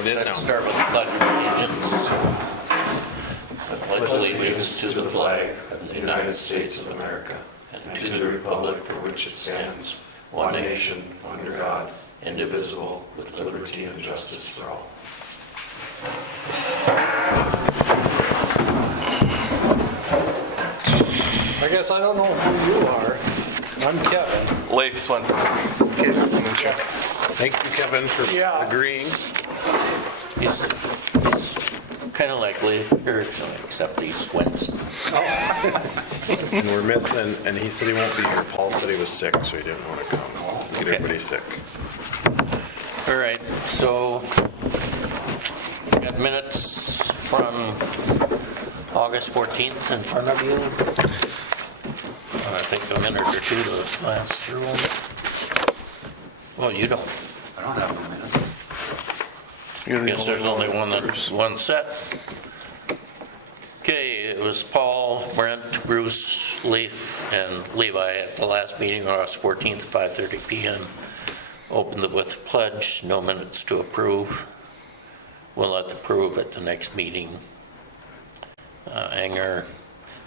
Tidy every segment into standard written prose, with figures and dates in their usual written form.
It is now. Let's start with the pledge of allegiance. I pledge allegiance to the flag of the United States of America and to the republic for which it stands, one nation, under God, indivisible, with liberty and justice for all. I guess I don't know who you are. I'm Kevin. Leif Swenson. Okay, nice to meet you. Thank you, Kevin, for agreeing. He's kind of like Leif Erickson, except he squints. And we're missing, and he said he won't be here. Paul said he was sick, so he didn't want to come. Get Okay. everybody sick. All right, so we got minutes from August 14th in front of you. I think a minute or two to glance through them. Well, you don't. I don't have a minute. You're I the guess there's only one set. Okay, it was Paul, Brent, Bruce, Leif, and Levi at the last meeting, August 14th, 5:30 p.m. Opened it with pledge, no minutes to approve. We'll have to approve at the next meeting. Anger,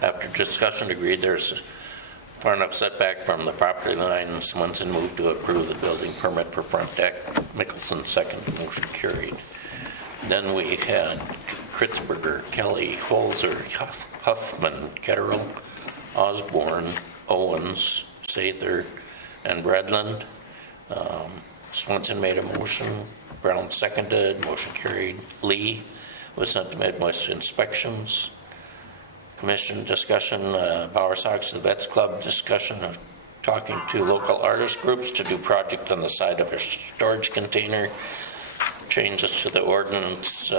after discussion, agreed there's far enough setback from the property line. Swenson moved to approve the building permit for front deck. Mickelson second, motion carried. Then we had Kritzberger, Kelly, Holzer, Huffman, Ketterl, Osborne, Owens, Sather, and Bradland. Swenson made a motion. Brown seconded, motion carried. Lee was sent to Midwest inspections. Commission discussion, Bower Sox, the Vets Club discussion of talking to local artist groups to do project on the side of a storage container. Changes to the ordinance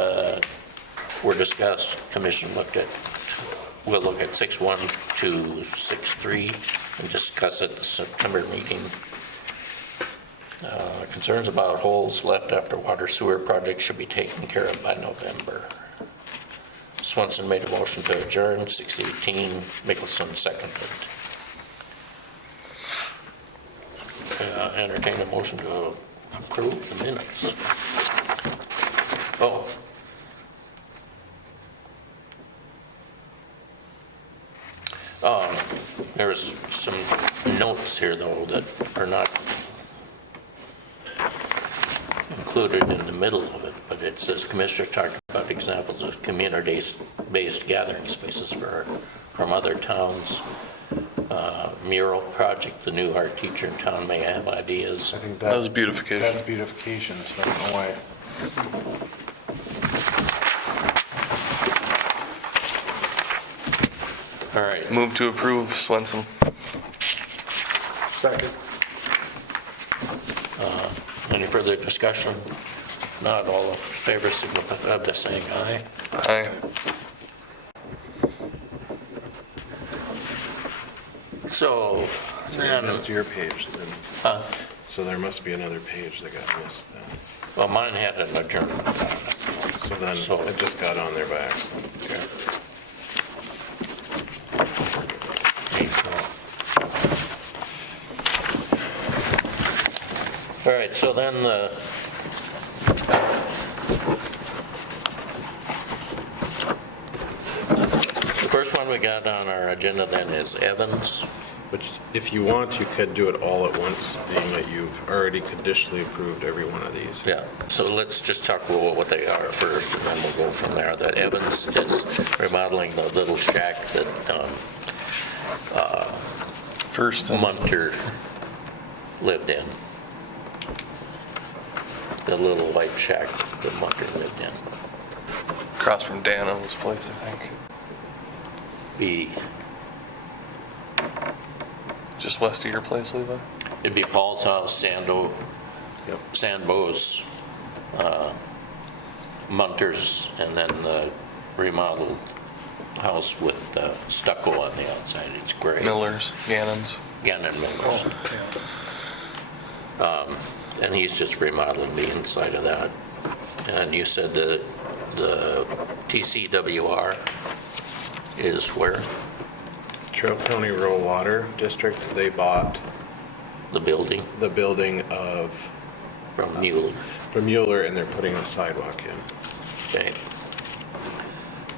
were discussed. Commission we'll look at 6.1 to 6.3 and discuss at the September meeting. Concerns about holes left after water sewer project should be taken care of by November. Swenson made a motion to adjourn, 6:18. Mickelson seconded. Entertain a motion to approve the minutes. Oh. There's some notes here, though, that are not included in the middle of it, but it says Commissioner talked about examples of community-based gathering spaces from other towns. Mural project, the new art teacher in town may have ideas. I think That was beautification. That's beautification, so I don't know why. All right, Move to approve Swenson. Second. any further discussion? Not all in favor, signify by saying aye. Aye. So, So you missed your page then. So there must be another page that got missed then. well, mine had an adjournment on it. So then So- it just got on there by accident. Okay, so- All right, so then the first one we got on our agenda then is Evans. Which, if you want, you could do it all at once, being that you've already conditionally approved every one of these. Yeah, so let's just talk about what they are first, and then we'll go from there. That Evans is remodeling the little shack that First and Munter lived in. The little white shack that Munter lived in. across from Dano's place, I think. Just west of your place, Levi? It'd be Paul's house, Yep. Sandbo's, Munter's, and then the remodeled house with stucco on the outside. It's great. Miller's, Gannon's. Gannon Miller's. And he's just remodeling the inside of that. And you said the TCWR is where? Trail County Rural Water District, they bought The building the building of from Mule. from Mueller, and they're putting a sidewalk in. Okay.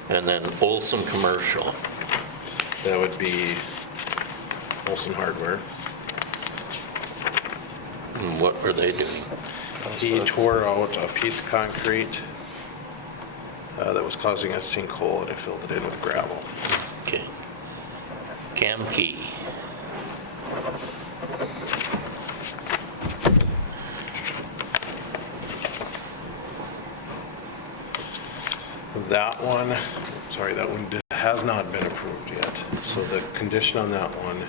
And then Olson Commercial. That would be Olson Hardware. And what were they doing? He tore out a piece of concrete that was causing a sinkhole, and I filled it in with gravel. Okay. Cam Key. That one has not been approved yet. So the condition on that one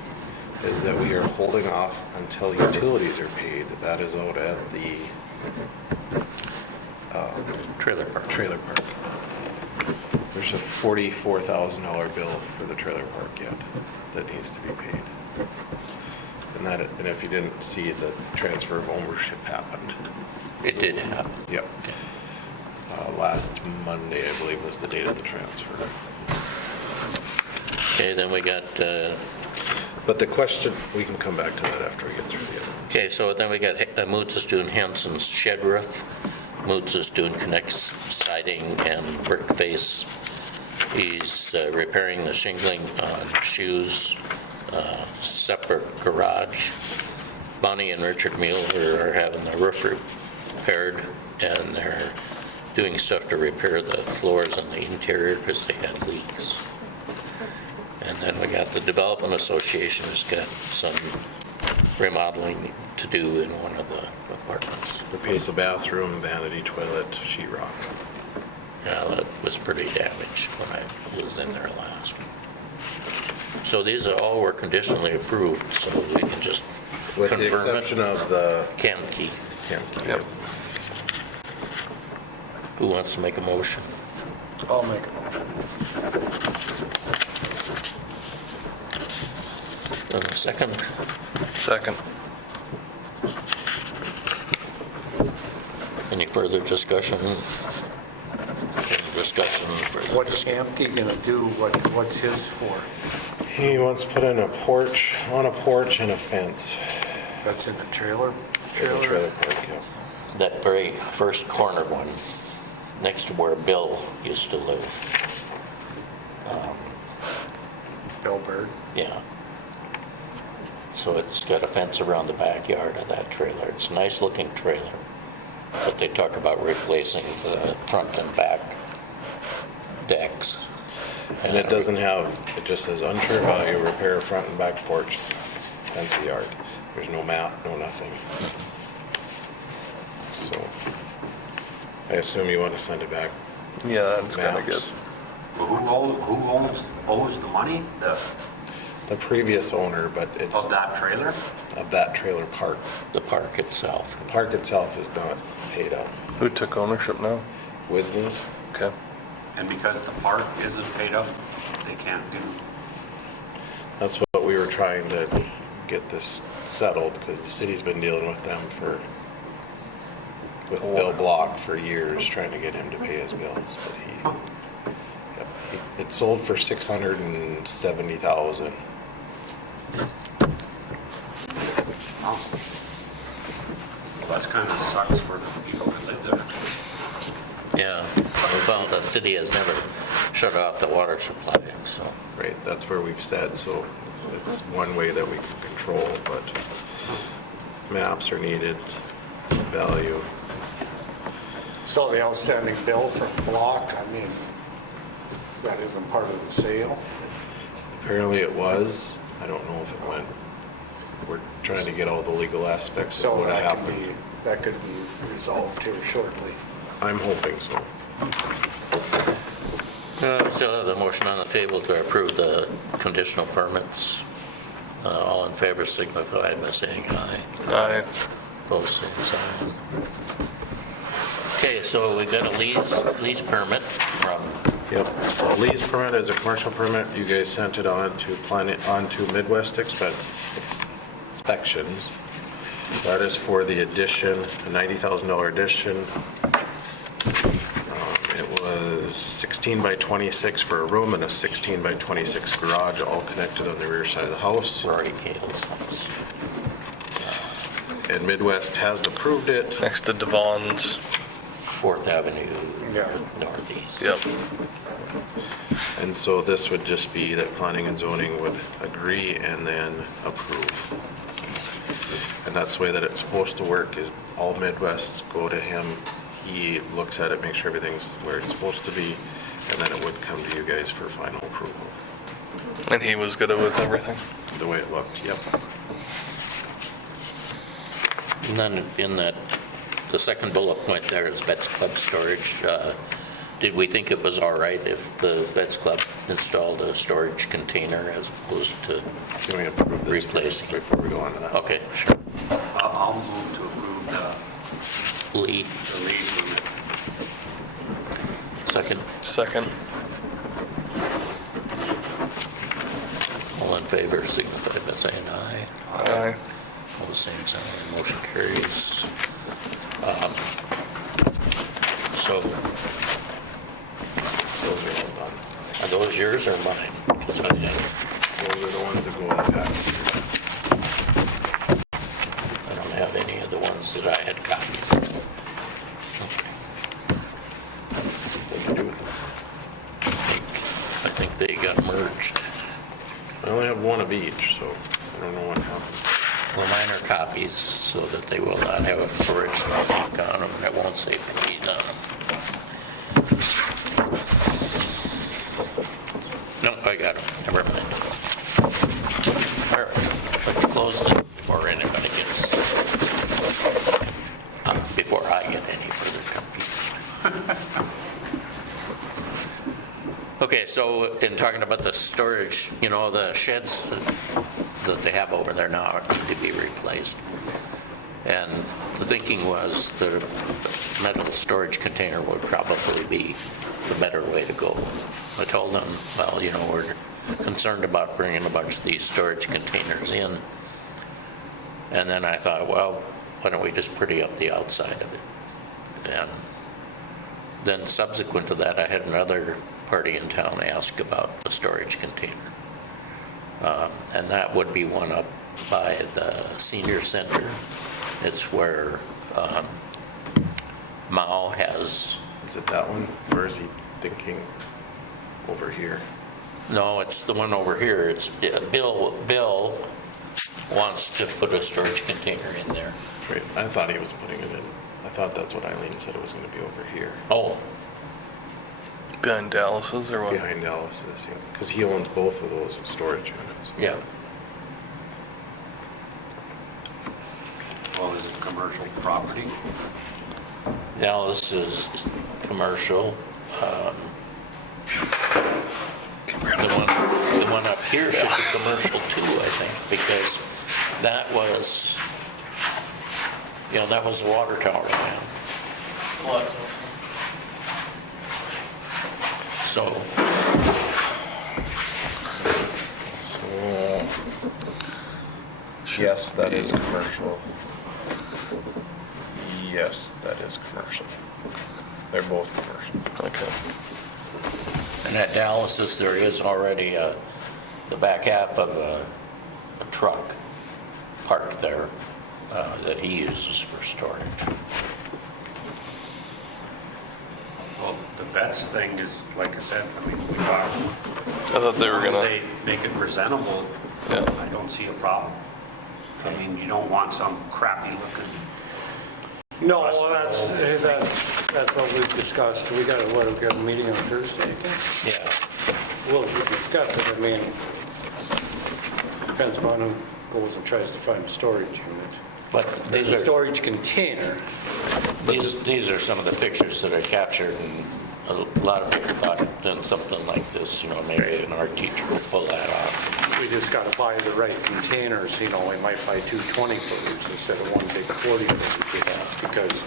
is that we are holding off until utilities are paid. That is out at the Trailer park. trailer park. There's a $44,000 bill for the trailer park yet that needs to be paid. And if you didn't see, the transfer of ownership happened. It did happen. Yep. Okay. Last Monday, I believe, was the date of the transfer. Okay, then we got, But the question, we can come back to that after we get through the other ones. okay, so then we got Moots is doing Hanson's shed roof. Moots is doing Connect's siding and brick face. He's repairing the shingling on Shoes, separate garage. Bonnie and Richard Mueller are having the roof repaired, and they're doing stuff to repair the floors in the interior because they had leaks. And then we got the Development Association has got some remodeling to do in one of the apartments. Replace the bathroom, vanity, toilet, sheetrock. Yeah, that was pretty damaged when I was in there last. So these are all were conditionally approved, so we can just With the confirm exception it. of the Cam Key. Yep. Who wants to make a motion? I'll make a motion. And a second? Second. Any further discussion? Any discussion? Further What's discussion? Camke gonna do? What's his for? He wants to put in a porch, on a porch and a fence. That's in the trailer? For the trailer park, yeah. That very first corner one, next to where Bill used to live. Bill Bird? Yeah. So it's got a fence around the backyard of that trailer. It's a nice looking trailer. But they talk about replacing the front and back decks. And it doesn't have, it just says unsure value, repair front and back porch, fence the yard. There's no map, no nothing. So, I assume you want to send it back. Yeah, that's kind of Maps. good. Who owes the money? The previous owner, but it's Of that trailer? of that trailer park. The park itself. The park itself is not paid up. Who took ownership now? Wisney's, Okay. And because the park isn't paid up, they can't do, that's what we were trying to get this settled, because the city's been dealing with them with Bill Block for years, trying to get him to pay his bills, but it sold for $670,000. well, that kind of sucks for the people that live there. Yeah. Well, the city has never shut off the water supply, so. Right, that's where we've said, so it's one way that we can control, but maps are needed, value. So the outstanding bill from Block, I mean, that isn't part of the sale? Apparently it was, I don't know if it went. We're trying to get all the legal aspects of So what happened. that could be resolved here shortly. I'm hoping so. We still have the motion on the table to approve the conditional permits. All in favor signify by saying aye. Aye. Opposed, same sign. Okay, so we got a lease permit from, Yep, so lease permit is a commercial permit, you guys sent it on to Midwest Inspections. That is for the addition, a $90,000 addition. It was 16 by 26 for a room and a 16 by 26 garage, all connected on the rear side of the house. Rory Cale's house. and Midwest has approved it. Next to Devon's. 4th Avenue Yeah. northeast. Yep. And so this would just be that planning and zoning would agree and then approve. And that's the way that it's supposed to work, is all Midwests go to him. He looks at it, makes sure everything's where it's supposed to be, and then it would come to you guys for final approval. And he was good with everything. The way it looked, yep. And then in that, the second bullet point there is Vets Club storage. Did we think it was all right if the Vets Club installed a storage container as opposed to, Can we approve this Replacing first before we go on to that? okay, sure. I'll move to approve Lead, the lead permit. second. Second. All in favor, signify by saying aye. Aye. All the same sign, motion carries. So, Those are all done. are those yours or mine? 'Cause I Those are the ones that go in the package. don't have any of the ones that I had copies of. Okay. What do you do with them? I think they got merged. I only have one of each, so I don't know what happened. Well, mine are copies so that they will not have a original ink on them and it won't say Pete on them. Nope, I got them. Never mind. All right, let's close it before anybody gets, before I get any further confused. Okay, so in talking about the storage, you know, the sheds that they have over there now need to be replaced. And the thinking was the metal storage container would probably be the better way to go. I told them, well, you know, we're concerned about bringing a bunch of these storage containers in. And then I thought, well, why don't we just pretty up the outside of it? And then subsequent to that, I had another party in town ask about the storage container. And that would be one up by the senior center. It's where Mao has, Is it that one? Or is he thinking over here? no, it's the one over here. It's Bill wants to put a storage container in there. Right, I thought he was putting it in. I thought that's what Eileen said it was gonna be over here. Oh, Behind Dallas's or what? Behind Alice's, yeah. Because he owns both of those storage units. yeah. Well, is it commercial property? Now this is commercial. The one up here should be commercial too, I think, because that was, you know, that was the water tower down. It's a lot closer. So, Yes, that is commercial. Yes, that is commercial. They're both commercial. Okay. and at Dallas's, there is already the back half of a truck parked there that he uses for storage. Well, the vets thing is, like I said, I mean, we talked. I thought they were gonna. They make it presentable. Yeah. I don't see a problem. I mean, you don't want some crappy looking. No, well, that's what we've discussed. We got a meeting on Thursday again? Yeah. We'll discuss it. I mean, depends upon who goes and tries to find a storage unit. But There's a storage container. these are some of the pictures that are captured, and a lot of people thought doing something like this, you know, maybe an art teacher would pull that off. We just got to buy the right containers, you know, we might buy two 20-footers instead of one big 40-footer. Because,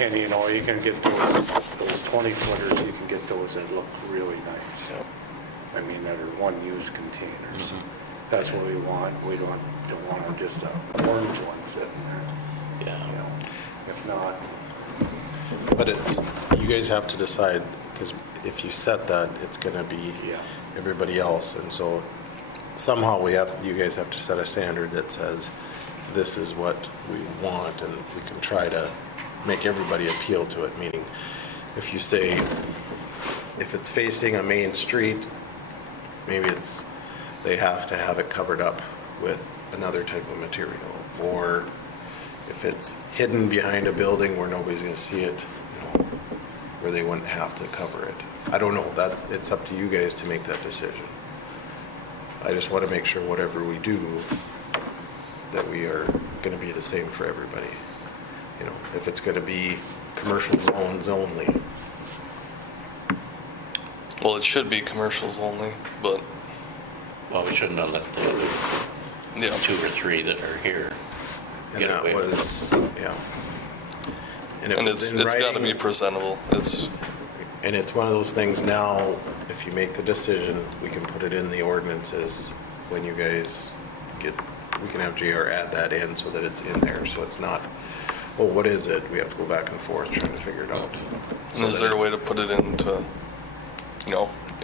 and you know, you can get those 20-footers, you can get those that look really nice. I mean, that are one-use containers. That's what we want. We don't want just a orange one sitting there, Yeah. you know. If not, But it's, you guys have to decide, because if you set that, it's gonna be Yeah. everybody else, and so somehow you guys have to set a standard that says this is what we want, and we can try to make everybody appeal to it, meaning if you say, if it's facing a main street, maybe they have to have it covered up with another type of material. Or if it's hidden behind a building where nobody's gonna see it, where they wouldn't have to cover it. I don't know, it's up to you guys to make that decision. I just want to make sure whatever we do, that we are going to be the same for everybody. If it's going to be commercial zones only. Well, it should be commercials only, but Well, we shouldn't have let the other yeah. 2 or 3 that are here And get that away with it. was, yeah. if And it's in got to be writing- presentable. And it's one of those things now, if you make the decision, we can put it in the ordinances when you guys we can have JR add that in so that it's in there, so it's not, oh, what is it? We have to go back and forth trying to figure it out. And is there a way to put it into,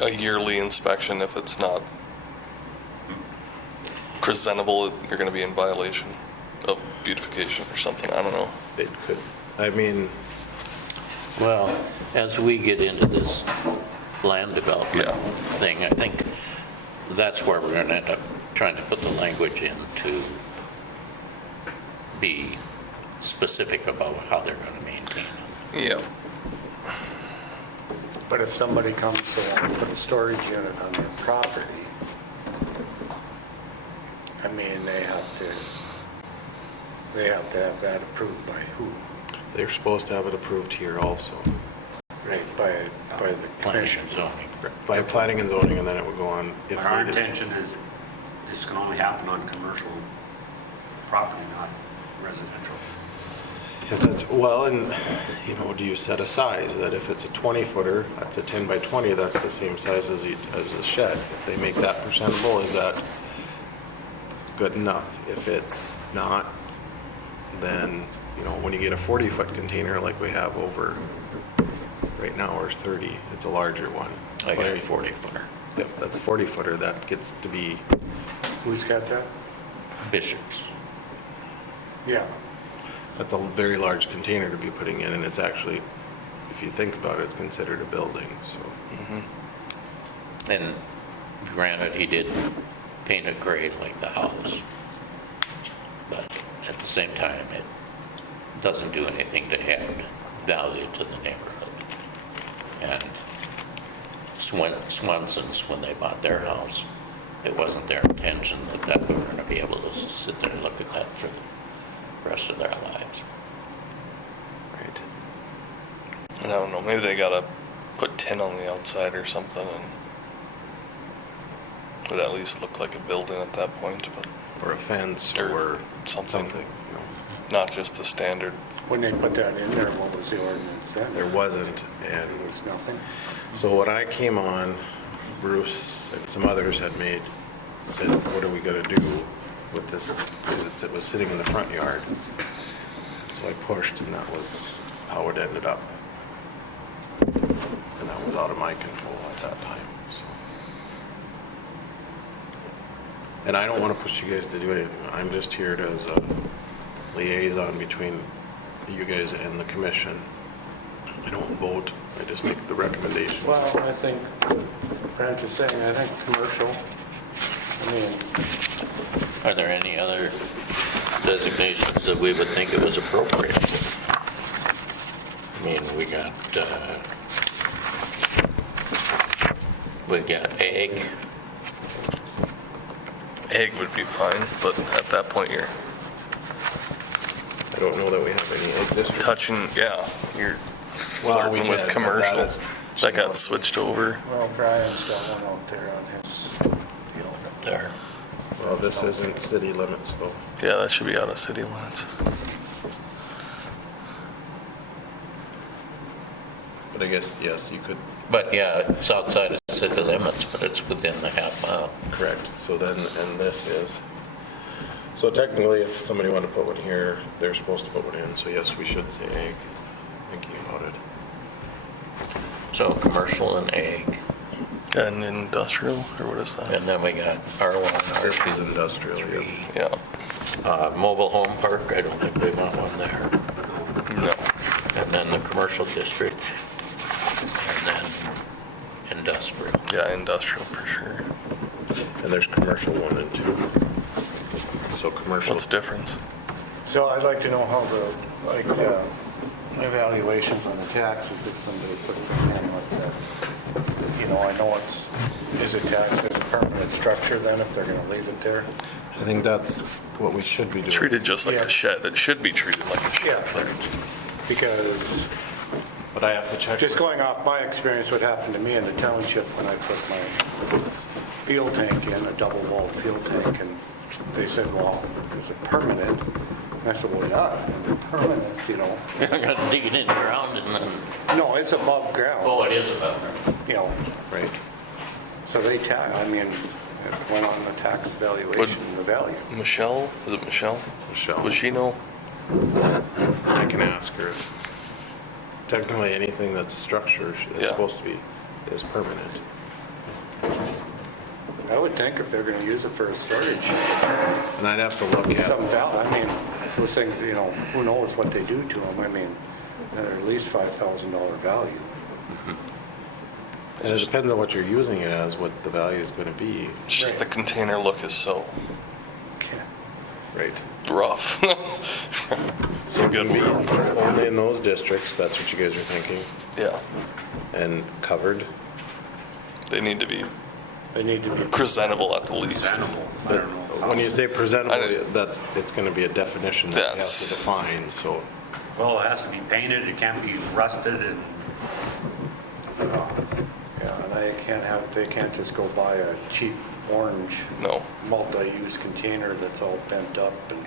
a yearly inspection if it's not presentable, you're going to be in violation of beautification or something? I don't know. It could, I mean, Well, as we get into this land development Yeah. thing, I think that's where we're going to end up trying to put the language in to be specific about how they're going to maintain it. Yeah. But if somebody comes to want to put a storage unit on their property, I mean, they have to have that approved by who? they're supposed to have it approved here also. Right, by the Planning commission. and zoning. By planning and zoning, and then it would go on if But our needed. intention is this can only happen on commercial property, not residential. If that's, well, and, do you set a size, that if it's a 20-footer, that's a 10 by 20, that's the same size as a shed. If they make that presentable, is that good enough? If it's not, then, when you get a 40-foot container like we have over right now, or 30, it's a larger one. I got a 40-footer. Yep, that's 40-footer, that gets to be, Who's got that? Bishops. Yeah. that's a very large container to be putting in, and it's actually, if you think about it, it's considered a building, so. And granted, he did paint it gray like the house. But at the same time, it doesn't do anything to add value to the neighborhood. And Swanson's, when they bought their house, it wasn't their intention that we were going to be able to sit there and look at that for the rest of their lives. Right. And I don't know, maybe they got to put tin on the outside or something, and it would at least look like a building at that point, but Or a fence, Or or something. something. not just the standard. When they put that in there, what was the ordinance then? There wasn't, There and was nothing? so when I came on, Bruce and some others said, what are we gonna do with this? Because it was sitting in the front yard. So I pushed, and that was how it ended up. And that was out of my control at that time, so. And I don't wanna push you guys to do anything. I'm just here as a liaison between you guys and the commission. I don't vote, I just make the recommendations. Well, I think, Brent is saying, I think commercial, I mean, Are there any other designations that we would think it was appropriate? I mean, we got egg. Egg would be fine, but at that point you're I don't know that we have any egg districts. touching, you're Well, we flirting with did, but commercial. that is- That got switched over. well, Brian's got one out there on his field. Up there. Well, this isn't city limits though. Yeah, that should be out of city limits. But I guess, yes, you could, But yeah, it's outside of city limits, but it's within the half mile. correct. So then, and this is. So technically, if somebody wanted to put one here, they're supposed to put one in. So yes, we should say egg, thinking about it. So commercial and egg. And industrial, or what is that? And then we got R1, This is R2, industrial, yeah. R3. Yeah. Mobile home park, I don't think they want one there. No. And then the commercial district, and then industrial. Yeah, industrial for sure. And there's commercial 1 and 2. So commercial. What's the difference? So I'd like to know how the, like, evaluations on the taxes if somebody puts something in like that. You know, I know is it taxed as a permanent structure then if they're gonna leave it there? I think that's what we should be doing. Treated just like Yeah. a shed. It should be treated like a shed. Yeah, because But I have to check. just going off my experience, what happened to me in the township when I put my fuel tank in, a double wall fuel tank, and they said, well, is it permanent? And I said, well, yeah, it's gonna be permanent, you know. You're not gonna dig it in the ground and then, No, it's above ground, oh, it is above there. you know. Right. So they I mean, it went on the tax evaluation, the value. Michelle? Is it Michelle? Michelle. Would she know? I can ask her. Technically, anything that's a structure is Yeah. supposed to be, is permanent. I would think if they're gonna use it for a storage, And I'd have to look at, some value, I mean, those things, you know, who knows what they do to them, I mean, they're at least $5,000 value. and it depends on what you're using it as, what the value is going to be. It's just the container look is so Right. rough. So Good maybe word. only in those districts, that's what you guys are thinking, Yeah, and covered. they need to be They need to be, presentable at the least. Animal, I But don't know. when you say I presentable, didn't- it's going to be a definition that you have That's- to define, so. Well, it has to be painted, it can't be rusted and, yeah, and they can't just go buy a cheap orange No. multi-use container that's all bent up and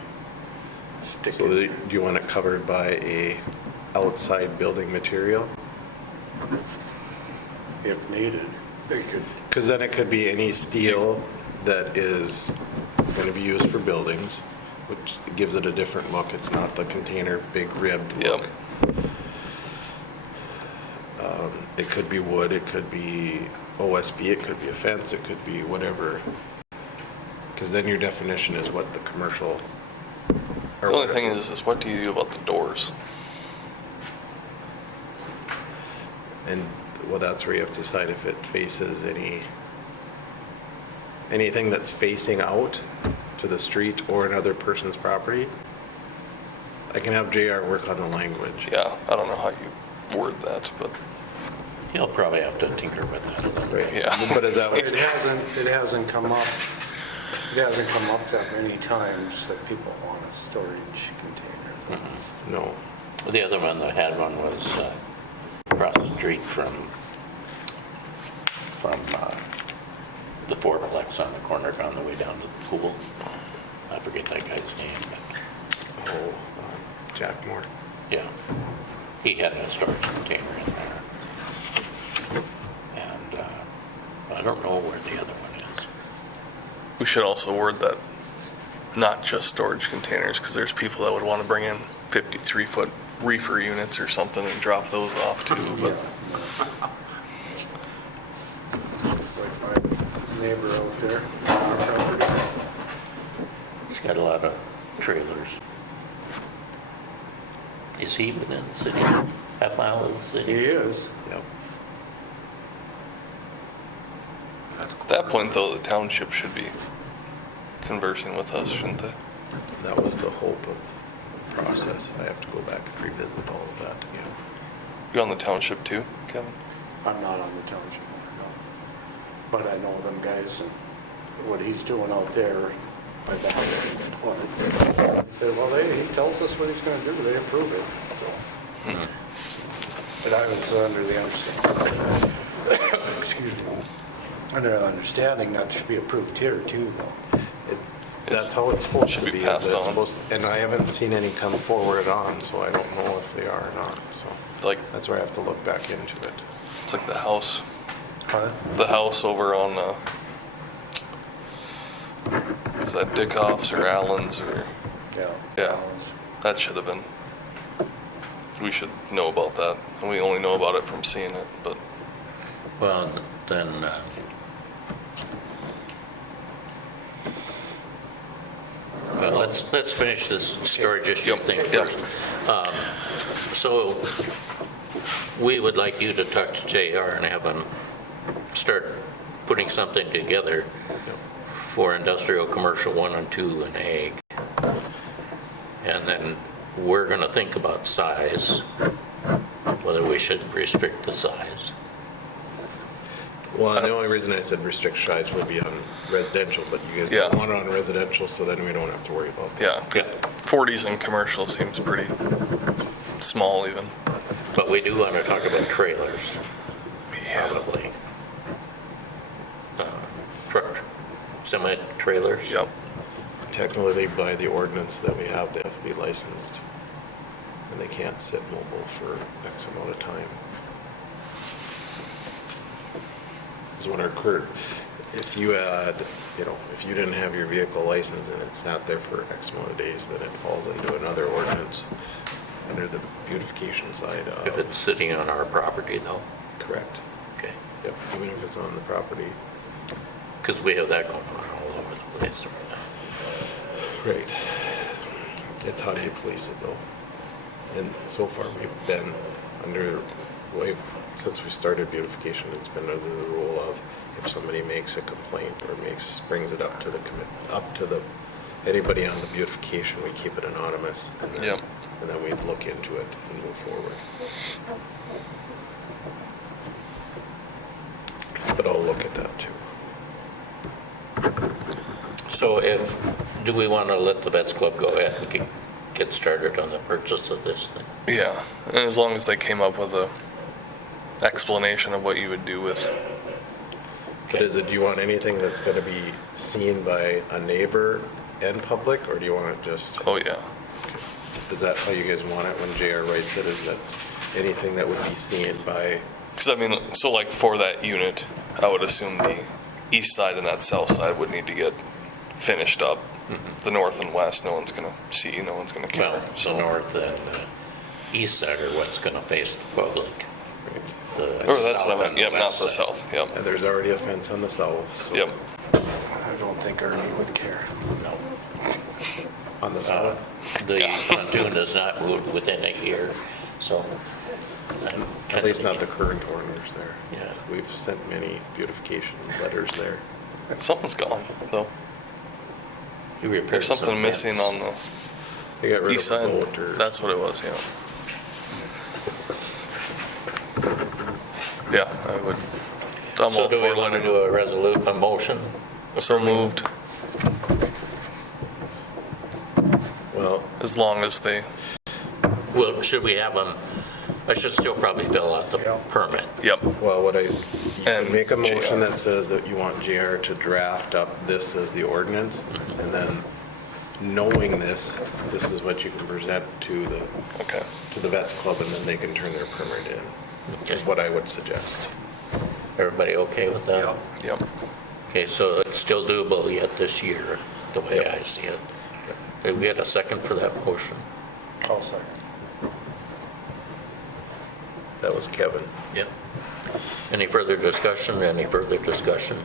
stick So it. do you want it covered by a outside building material? If needed, they could, Because then it could be any steel that is going to be used for buildings, which gives it a different look. It's not the container, big ribbed look. Yep. It could be wood, it could be OSB, it could be a fence, it could be whatever. Because then your definition is what the commercial. The only thing is what do you do about the doors? And, well, that's where you have to decide if it faces anything that's facing out to the street or another person's property. I can have JR work on the language. Yeah, I don't know how you word that, but He'll probably have to tinker with that a little bit. Right. Yeah. But is that what, it hasn't come up that many times that people want a storage container. no. The other one that had one was across the street from the Fourplex on the corner on the way down to the pool. I forget that guy's name, but Oh, Jack Moore. yeah, he had a storage container in there. And I don't know where the other one is. we should also word that not just storage containers, because there's people that would want to bring in 53-foot reefer units or something and drop those off too, but Like my neighbor out there, on our property. He's got a lot of trailers. Is he within the city? Half mile of the He city? is. Yep. at that point though, the township should be conversing with us, shouldn't they? That was the hope of the process. I have to go back and revisit all of that again. You on the township too, Kevin? I'm not on the township board, no. But I know them guys and what he's doing out there. My boss said, well, he tells us what he's gonna do, they approve it, so. But I was under the understanding, excuse me, under the understanding that should be approved here too, though. That's how it's supposed Should to be be. passed It's on. supposed- And I haven't seen any come forward on, so I don't know if they are or not, so. Like, That's where I have to look back into it. it's like the house Huh? over on, was that Dickoff's or Allen's or, Yeah. Yeah. that should have been, we should know about that. And we only know about it from seeing it, but Well, then, Well, let's finish this storage issue Yep, thing yep. first. So we would like you to talk to JR and have them start putting something together for industrial, commercial 1 and 2 and ag. And then we're going to think about size, whether we should restrict the size. Well, the only reason I said restrict size would be on residential, but you guys Yeah. don't want it on residential, so then we don't have to worry about that. Yeah, because 40s in commercial seems pretty small even. But we do want to talk about trailers, probably. Truck, semi-trailers. Yep. Technically, by the ordinance that we have, they have to be licensed, and they can't sit mobile for X amount of time. Because when our current, if you had, if you didn't have your vehicle license and it sat there for X amount of days, then it falls into another ordinance under the beautification side of. If it's sitting on our property though. Correct. Okay. Yep, even if it's on the property. Because we have that going on all over the place. Right. It's how do you police it though? And so far we've been under, since we started beautification, it's been under the rule of if somebody makes a complaint or brings it up to anybody on the beautification, we keep it anonymous. And then, Yep. And then we look into it and move forward. But I'll look at that too. So do we want to let the Vets Club go ahead and get started on the purchase of this thing? Yeah, and as long as they came up with a explanation of what you would do with, But do you want anything that's going to be seen by a neighbor and public, or do you want it just, oh yeah, is that how you guys want it when JR writes it? Is that anything that would be seen by, because I mean, so like for that unit, I would assume the east side and that south side would need to get finished up. The north and west, no one's gonna see, no one's gonna care. Well, the north and the east side are what's going to face the public. The Or that's south what I meant, and the yep, not west the side. south, yep, and there's already a fence on the south. So yep. I don't think Ernie would care. No. On the south, The pontoon does not move within a year, so. at least not the current owners there. Yeah. We've sent many beautification letters there. Something's gone though. You repaired There's something some missing fence. on the They got rid east of a side. boat or. That's what it was, yeah. Yeah, I would. I'm So all do we for want to letting do a motion? So moved, Well, as long as they, Well, should we have them, I should still probably fill out the Yeah. permit. yep, you And can make a motion JR. that says that you want JR to draft up this as the ordinance, and then knowing this is what you can present to okay. the Vets Club, and then they can turn their permit in, is what I would suggest. Everybody okay with that? Yep. Okay, so it's still doable yet this year, the way I see it. Did we get a second for that motion? I'll second. That was Kevin. Yep. Any further discussion? Any further discussion?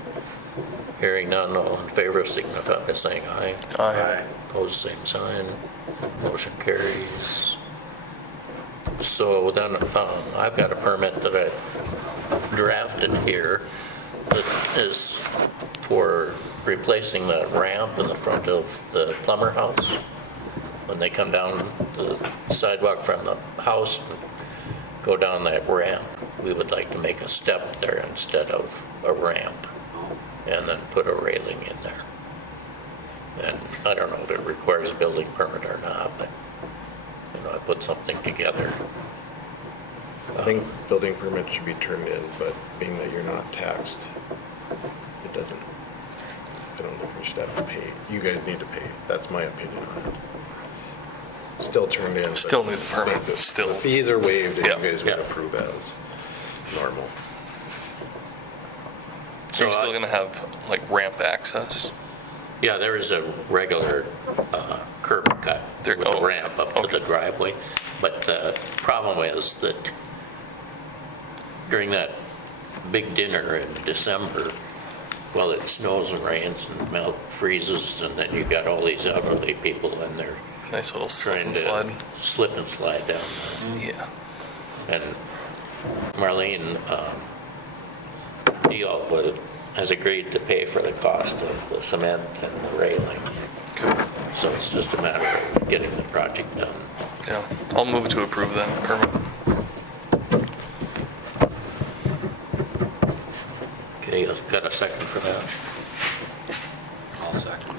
Hearing none, all in favor signify by saying aye. Aye. Opposed, same sign. Motion carries. So then, I've got a permit that I drafted here that is for replacing the ramp in the front of the plumber house. When they come down the sidewalk from the house, go down that ramp, we would like to make a step there instead of a ramp, and then put a railing in there. And I don't know if it requires a building permit or not, but, I put something together. I think building permit should be turned in, but being that you're not taxed, it doesn't, I don't think we should have to pay. You guys need to pay. That's my opinion on it. Still turned in. but Still need the permit, the still. fees are waived if Yeah. you guys would Yeah. approve as normal. So you're So still I- gonna have like ramp access? Yeah, there is a regular curb cut There- with a oh, ramp up to okay. the driveway, but the problem is that during that big dinner in December, well, it snows and rains and melt freezes, and then you got all these elderly people in there Nice little slip trying and to slide. slip and slide down. Yeah. And Marlene Deal has agreed to pay for the cost of the cement and the railing. So it's just a matter of getting the project done. Yeah. I'll move to approve that permit. Okay, I've got a second for that. I'll second.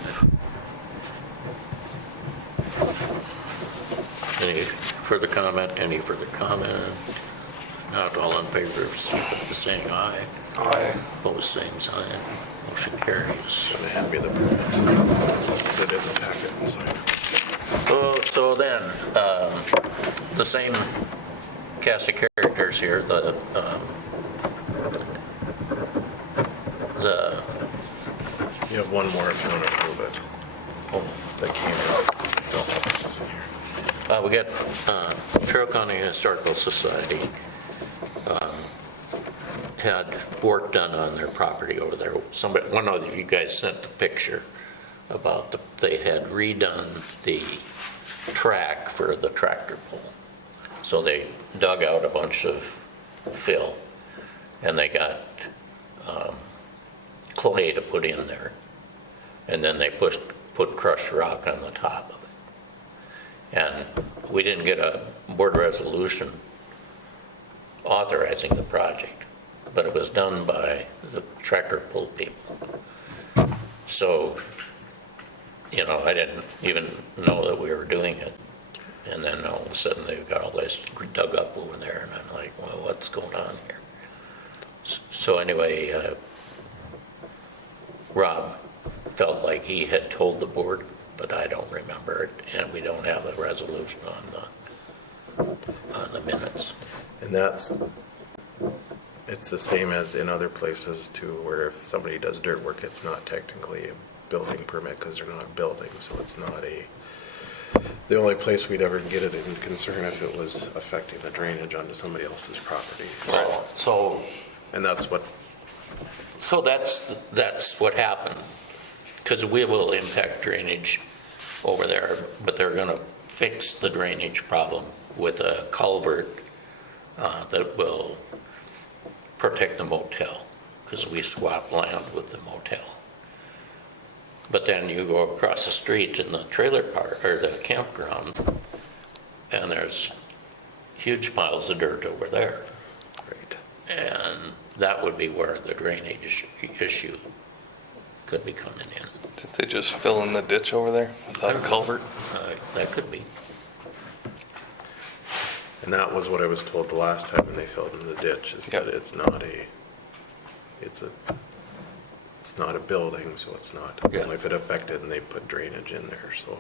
Any further comment? Any further comment? If not, all in favor of saying aye. Aye. Opposed, same sign. Motion carries. Gonna hand me the permit. Put it in the packet and sign. Oh, so then, the same cast of characters here, You have one more if you want to approve it. oh, That came out. we got Trail County Historical Society had work done on their property over there. Somebody, one of you guys sent the picture about they had redone the track for the tractor pull. So they dug out a bunch of fill and they got clay to put in there. And then they put crushed rock on the top of it. And we didn't get a board resolution authorizing the project, but it was done by the tractor pull people. So, you know, I didn't even know that we were doing it. And then all of a sudden they've got all this dug up over there and I'm like, well, what's going on here? So anyway, Rob felt like he had told the board, but I don't remember it, and we don't have a resolution on the minutes. And it's the same as in other places too, where if somebody does dirt work, it's not technically a building permit because they're not building, so it's not the only place we'd ever get it in concern if it was affecting the drainage onto somebody else's property. So And that's what, that's what happened, because we will impact drainage over there, but they're gonna fix the drainage problem with a culvert that will protect the motel, because we swap land with the motel. But then you go across the street in the trailer park, or the campground, and there's huge piles of dirt over there. right. And that would be where the drainage issue could be coming in. Did they just fill in the ditch over there without a culvert? That could be. And that was what I was told the last time when they filled in the ditch, is that Yep. it's not a building, so it's not. Yeah. Only if it affected and they put drainage in there, so.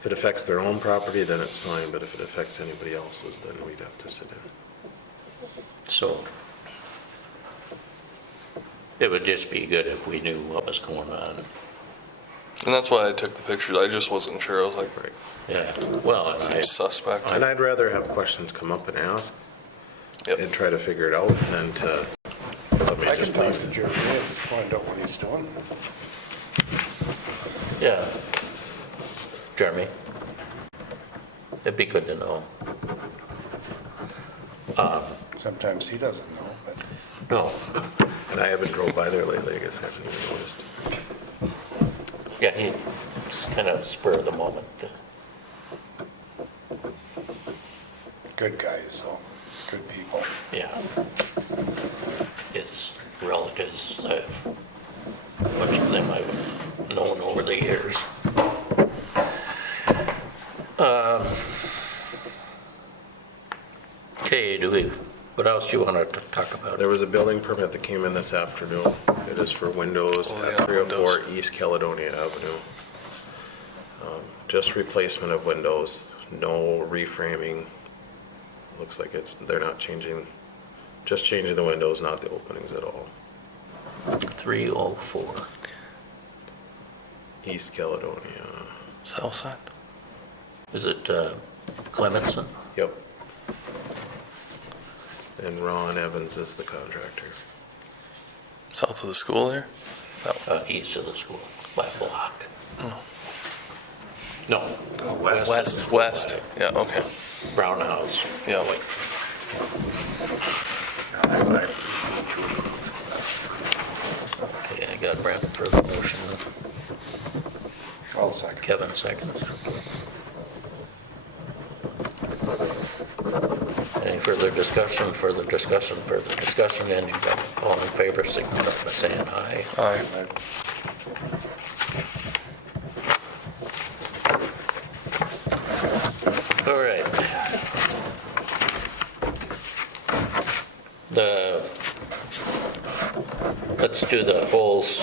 If it affects their own property, then it's fine, but if it affects anybody else's, then we'd have to sit in. So it would just be good if we knew what was going on. And that's why I took the pictures. I just wasn't sure. I was like, Right. Yeah, well, seems suspect. And I'd rather have questions come up and ask Yep. and try to figure it out than to somebody I can just talk leave. to Jeremy and find out what he's doing. yeah. Jeremy, it'd be good to know. Sometimes he doesn't know, but No, And I haven't drove by there lately, I guess I haven't even noticed. yeah, he kind of spur of the moment. good guys, though, good people. Yeah. His relatives, a bunch of them I've known over the years. Okay, what else do you want to talk about? There was a building permit that came in this afternoon. It is for windows Oh, at yeah, 304 windows. East Caledonia Avenue. Just replacement of windows, no reframing. Looks like they're not changing, just changing the windows, not the openings at all. 304. East Caledonia. South side. Is it Clemenson? Yep. And Ron Evans is the contractor. South of the school there? East of the school, that block. No, West. Yeah, okay. Brown House. Yeah. Okay, I got Brent for the motion. I'll second. Kevin seconds. Any further discussion, Any all in favor, signify by saying aye. Aye. All right. Let's do the holes,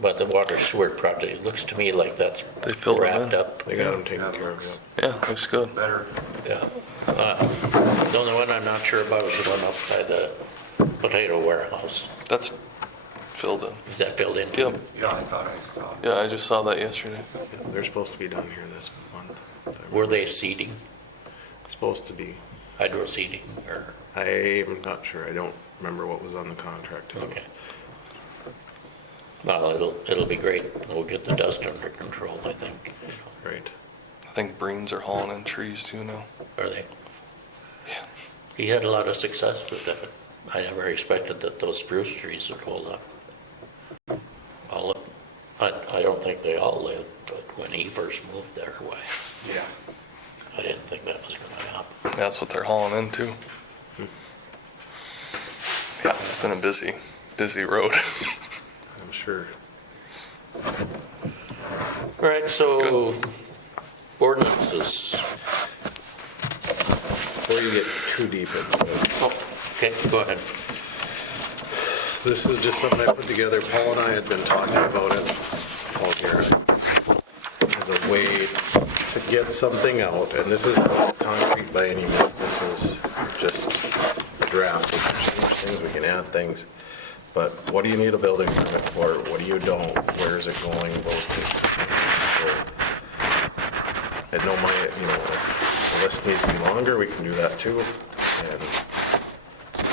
but the water sewer project, it looks to me like that's They filled them wrapped in. up. They got them taken care of, yeah. Yeah, looks good. Better. Yeah. The only one I'm not sure about is the one up by the potato warehouse. That's filled in. Is that filled in? Yep. Yeah, I thought I saw. Yeah, I just saw that yesterday. They're supposed to be done here this month. Were they seeding, Supposed to be. hydro seeding, or, I'm not sure. I don't remember what was on the contract. okay. Well, it'll be great. We'll get the dust under control, I think. Right. I think Breens are hauling in trees too now. Are they? Yeah. He had a lot of success with that. I never expected that those spruce trees would hold up. All of, I don't think they all lived, but when he first moved there, why, Yeah. I didn't think that was gonna happen. That's what they're hauling into. Yeah, it's been a busy road. I'm sure. All right, so ordinances. Before you get too deep into it, Oh, okay, go ahead. this is just something I put together. Paul and I had been talking about it, Paul Garrett, as a way to get something out, and this is not concrete by any means. This is just a draft. We can change things, we can add things. But what do you need a building permit for? What do you don't? Where is it going? Those things. And no, if the list needs to be longer, we can do that too. And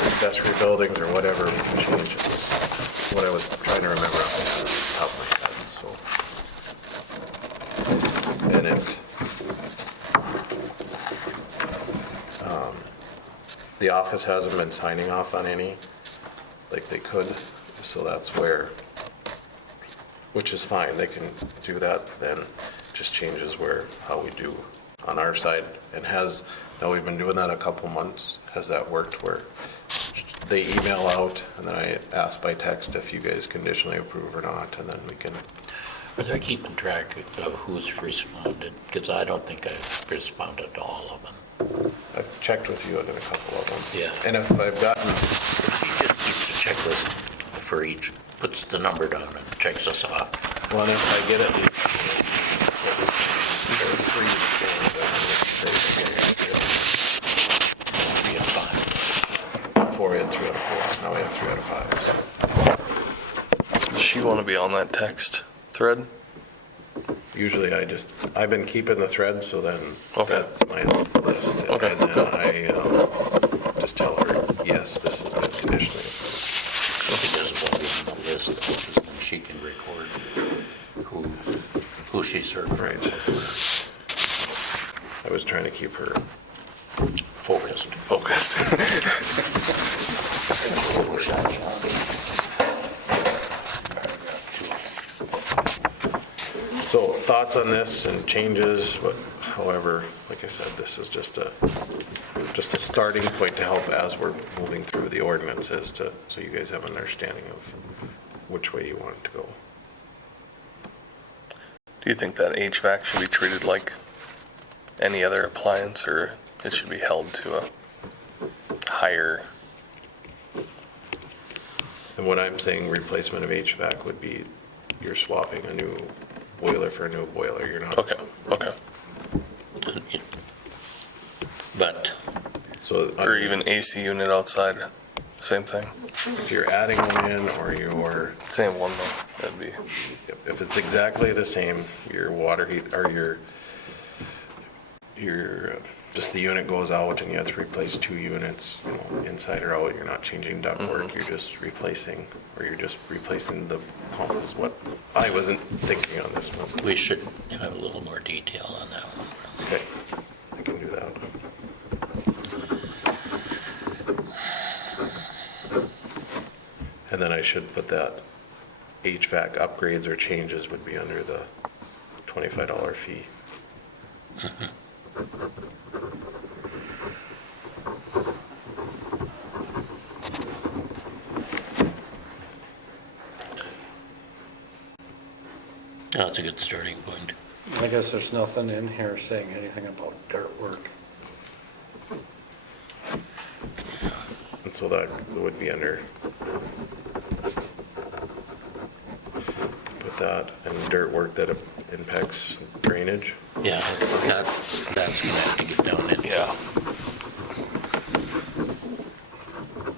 accessory buildings or whatever, we can change it. That's what I was trying to remember off the top of my head, so. And the office hasn't been signing off on any, like they could, so that's where, which is fine, they can do that, then just changes how we do on our side, and now we've been doing that a couple months, has that worked where they email out, and then I ask by text if you guys conditionally approve or not, and then we can, Are they keeping track of who's responded? Because I don't think I've responded to all of them. I've checked with you on a couple of them. Yeah. And if I've gotten, She just keeps a checklist for each, puts the number down and checks us off. well, and if I get it, Three of five. before we had 3 out of 4, now we have 3 out of 5. Does she want to be on that text thread? Usually I've been keeping the thread, so then Okay. that's my list. Okay, And then cool. I just tell her, yes, this has been conditionally. She doesn't want to be on the list, and she can record who she's certified. Right. I was trying to keep her Focused. So thoughts on this and changes, but however, like I said, this is just a starting point to help as we're moving through the ordinances so you guys have an understanding of which way you want it to go. Do you think that HVAC should be treated like any other appliance, or it should be held to a higher? And what I'm saying, replacement of HVAC would be you're swapping a new boiler for a new boiler. You're not. Okay. But So Or even AC unit outside, same thing? if you're adding one in or you're, Same one though, that'd be, if it's exactly the same, your water heat or your just the unit goes out and you have to replace 2 units, you know, inside or out, you're not changing ductwork, you're just replacing, or you're just replacing the pump is what I wasn't thinking on this one. We should have a little more detail on that one. Okay, I can do that. And then I should put that HVAC upgrades or changes would be under the $25 fee. That's a good starting point. I guess there's nothing in here saying anything about dirt work. And so that would be under, put that, and dirt work that impacts drainage. Yeah, that's gonna have to get down into. Yeah.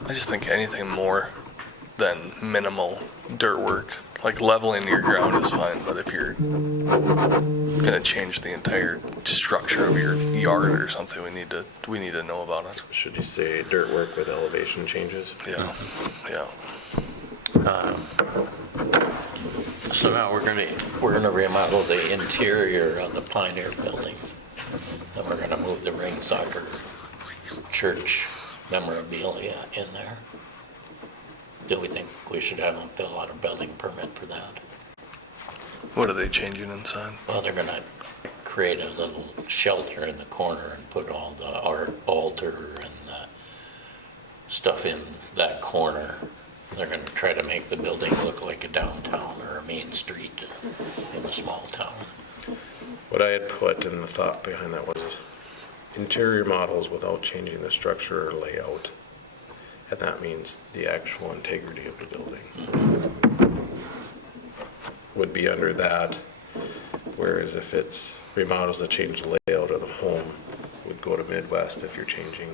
I just think anything more than minimal dirt work, like leveling your ground is fine, but if you're gonna change the entire structure of your yard or something, we need to know about it. Should you say dirt work with elevation changes? Yeah, yeah. So now we're gonna remodel the interior of the Pioneer building. And we're gonna move the ring soccer church memorabilia in there. Do we think we should have them fill out a building permit for that? What are they changing inside? Well, they're gonna create a little shelter in the corner and put all the art altar and the stuff in that corner. They're gonna try to make the building look like a downtown or a main street in a small town. What I had put in the thought behind that was interior models without changing the structure or layout. And that means the actual integrity of the building would be under that. Whereas if it's remodels that change the layout of the home, would go to Midwest if you're changing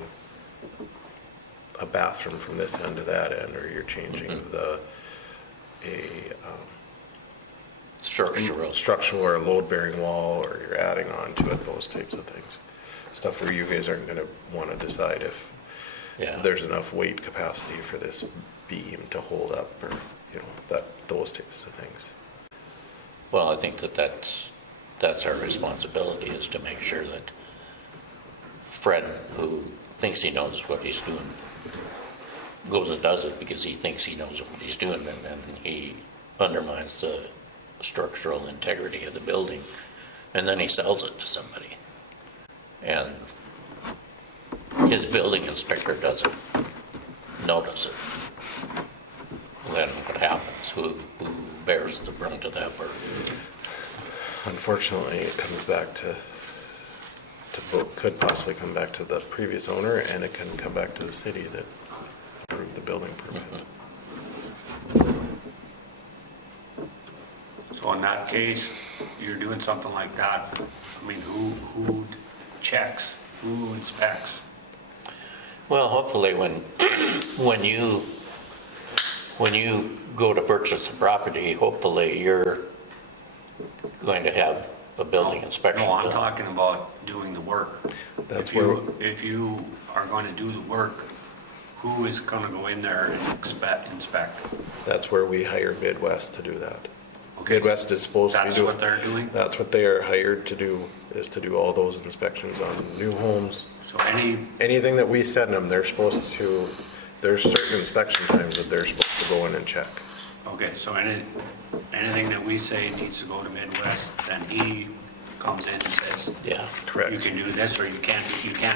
a bathroom from this end to that end, or you're changing structural or load-bearing wall, or you're adding on to it, those types of things. Stuff where you guys aren't gonna wanna decide if there's enough weight capacity for this beam to hold up, or, you know, those types of things. Well, I think that's our responsibility, is to make sure that Fred, who thinks he knows what he's doing, goes and does it because he thinks he knows what he's doing, and then he undermines the structural integrity of the building, and then he sells it to somebody. And his building inspector doesn't notice it. Then what happens? Who bears the brunt of that burden? Unfortunately, it comes back to could possibly come back to the previous owner, and it can come back to the city that approved the building permit. So in that case, you're doing something like that, I mean, who checks, who inspects? Well, hopefully when you go to purchase a property, hopefully you're going to have a building inspection No, I'm done. talking about doing the work. That's If you are going to do the work, who is going to go in there and inspect? That's where we hire Midwest to do that. Okay. Midwest is supposed to be That's doing. what they're doing? That's what they are hired to do, is to do all those inspections on new homes. So Anything that we send them, they're supposed to, there's certain inspection times that they're supposed to go in and check. okay, so anything that we say needs to go to Midwest, then he comes in and says, Yeah, Correct. you can do this, or you can't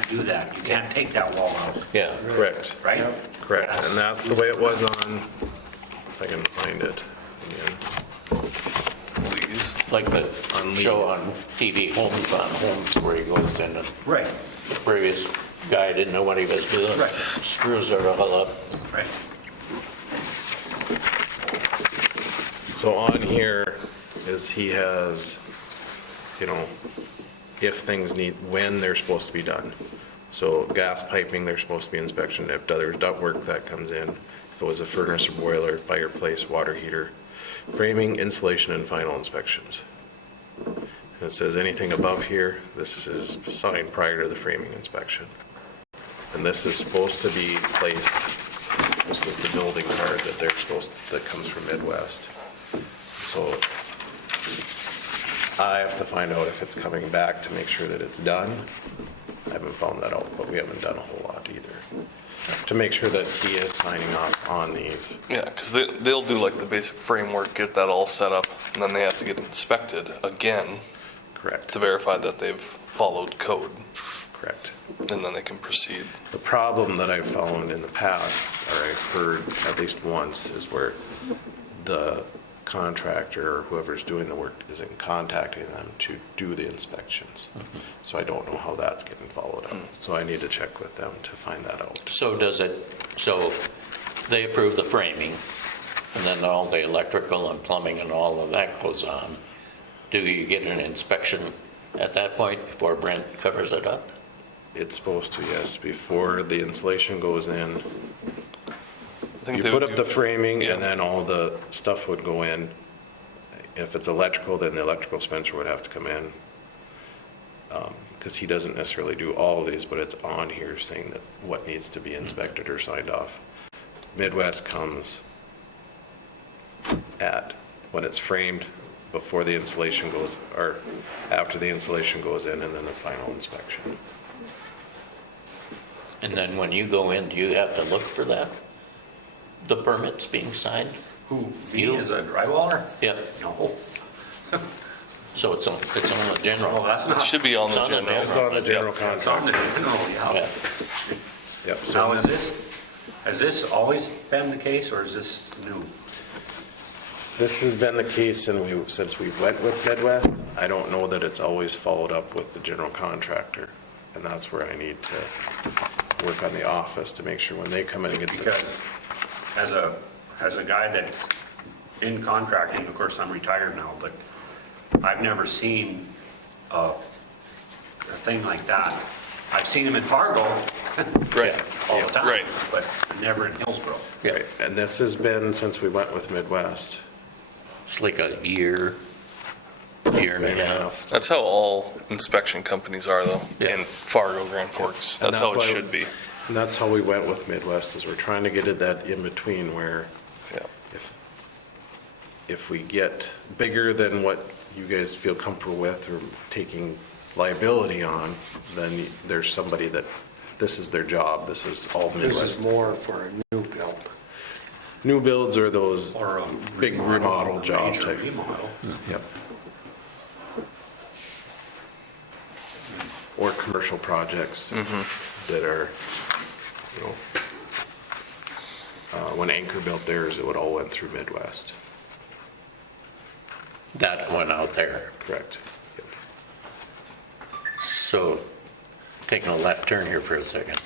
do that. You can't take that wall out, yeah. Correct. right? Correct. And that's the way it was on, if I can find it again. Please. Like the show on TV, Homes on Homes, where he goes in and Right, the previous guy didn't know what he was doing. Right. Screws it all up. right. So on here is he has, you know, if things need, when they're supposed to be done. So gas piping, there's supposed to be inspection. If there's ductwork, that comes in. If it was a furnace or boiler, fireplace, water heater, framing, insulation, and final inspections. And it says anything above here, this is signed prior to the framing inspection. And this is supposed to be placed, this is the building card that that comes from Midwest. So I have to find out if it's coming back to make sure that it's done. I haven't found that out, but we haven't done a whole lot either. To make sure that he is signing off on these. Yeah, because they'll do like the basic framework, get that all set up, and then they have to get inspected again Correct. to verify that they've followed code, Correct. and then they can proceed. The problem that I've found in the past, or I've heard at least once, is where the contractor or whoever's doing the work isn't contacting them to do the inspections. So I don't know how that's getting followed up. So I need to check with them to find that out. So so they approve the framing, and then all the electrical and plumbing and all of that goes on. Do you get an inspection at that point before Brent covers it up? It's supposed to, yes, before the insulation goes in. I think You they put would up do- the framing Yeah. and then all the stuff would go in. If it's electrical, then the electrical Spencer would have to come in. Because he doesn't necessarily do all of these, but it's on here saying that what needs to be inspected or signed off. Midwest comes when it's framed, before the insulation goes, or after the insulation goes in, and then the final inspection. And then when you go in, do you have to look for that? The permits being signed? Who, me You? as a drywaller? Yep. No. So it's on the general. Well, that's It not. should be on It's the on the general. It's on the general It's on contract. the general, yeah. Yeah. Yep. Now, So has this always been the case, or is this new? this has been the case since we went with Midwest. I don't know that it's always followed up with the general contractor. And that's where I need to work on the office to make sure when they come in and get Because the, as a guy that's in contracting, of course, I'm retired now, but I've never seen a thing like that. I've seen them in Fargo Right. all the time, Right. but never in Hillsboro. right, and this has been since we went with Midwest. It's like a year and a half. That's how all inspection companies are, though, Yeah. in Fargo, Grand Forks. And That's how it why- should be. And that's how we went with Midwest, is we're trying to get it that in between where Yeah. if we get bigger than what you guys feel comfortable with or taking liability on, then there's somebody that, this is their job, this is all This is Midwest. more for a new build. New builds are those, Or a Big remodel job major type. remodel. yep. Or commercial projects that are, you know, when Anchor built theirs, it would all went through Midwest. That went out there. Correct. Yep. So, taking a left turn here for a second.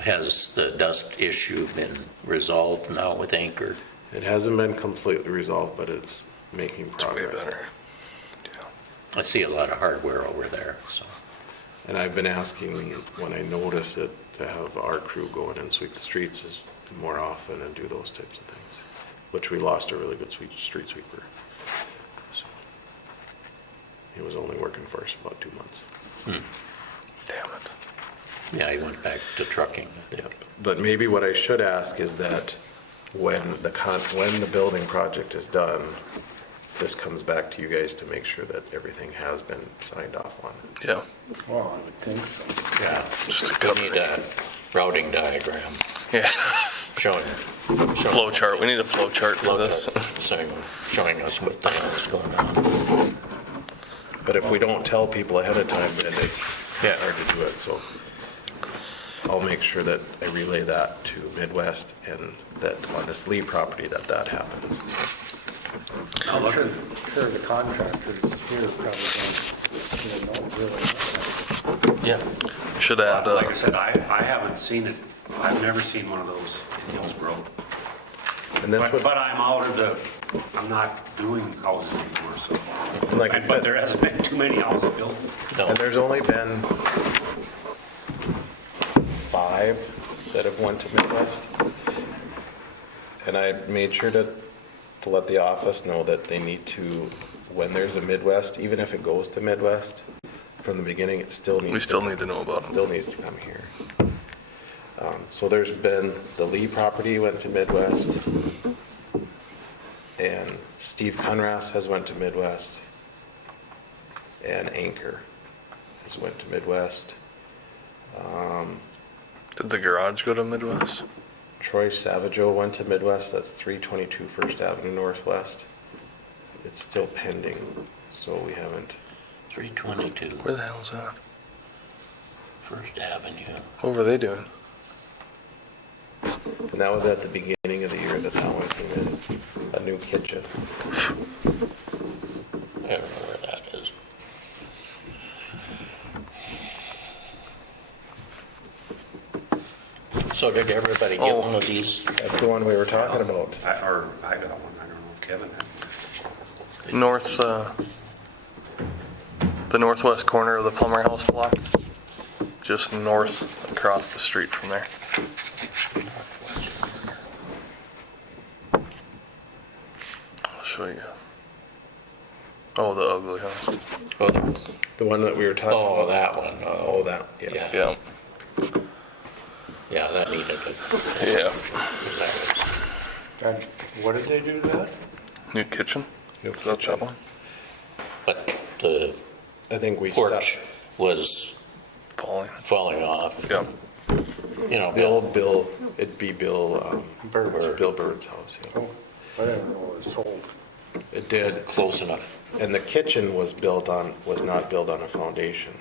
Has the dust issue been resolved now with Anchor? It hasn't been completely resolved, but it's making It's way progress. better. Yeah. I see a lot of hardware over there, so. And I've been asking, when I notice it, to have our crew go in and sweep the streets as more often and do those types of things, which we lost a really good street sweeper. So he was only working for us about 2 months. Damn it. Yeah, he went back to trucking. Yep. But maybe what I should ask is that when the building project is done, this comes back to you guys to make sure that everything has been signed off on. Yeah. Well, I would think so. Yeah. Just a We cover. need a routing diagram Yeah. showing. Flow chart. We need a flow chart for this. Showing us what the hell is going on. But if we don't tell people ahead of time, then it's Yeah. hard to do it, so I'll make sure that I relay that to Midwest and that on this Lee property that happens. Now, look Sure, at, sure the contractors here probably don't really know. Yeah. Should add, like I said, I haven't seen it. I've never seen one of those in Hillsboro. And this would, But I'm out of I'm not doing houses anymore, so. like I But said, there hasn't been too many houses built. No. and there's only been 5 that have went to Midwest. And I made sure to let the office know that they need to when there's a Midwest, even if it goes to Midwest, from the beginning, it still needs. We still need to know about It it. still needs to come here. So there's been, the Lee property went to Midwest, and Steve Conras has went to Midwest, and Anchor has went to Midwest. Did the garage go to Midwest? Troy Savageau went to Midwest, that's 322 First Avenue Northwest. It's still pending, so we haven't. 322 Where the hell's that? First Avenue. What were they doing? And that was at the beginning of the year that one came in, a new kitchen. I don't know where that is. So did everybody get Oh. one of these? That's the one we were talking about. I got one, I don't know if Kevin had. The northwest corner of the Plummer House block, just north across the street from there. I'll show you. Oh, the ugly house. Oh, The one that we were talking oh, about. that one. Oh, that, yes. Yeah, Yeah, that needed it. yeah. 'Cause that was- And what did they do to that? New kitchen. New Is that kitchen. that one? But the I think we porch stopped. was Falling. falling off. Yeah. You know, The old Bill, it'd be Bill, Bird. Bill Bird's house, yeah. Oh, I didn't know it was sold. It did, close enough. and the kitchen was not built on a foundation.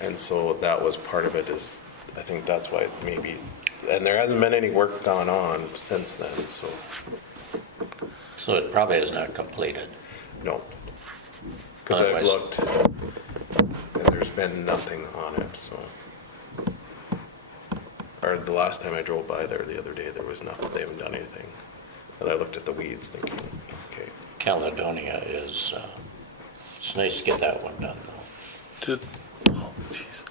And so that was part of it is, I think that's why maybe, and there hasn't been any work gone on since then, so, So it probably is not completed. no. Because I've Otherwise- looked, and there's been nothing on it, so. Or the last time I drove by there the other day, there was nothing, they haven't done anything. And I looked at the weeds thinking, okay. Caledonia is, it's nice to get that one done though. Did, oh, jeez.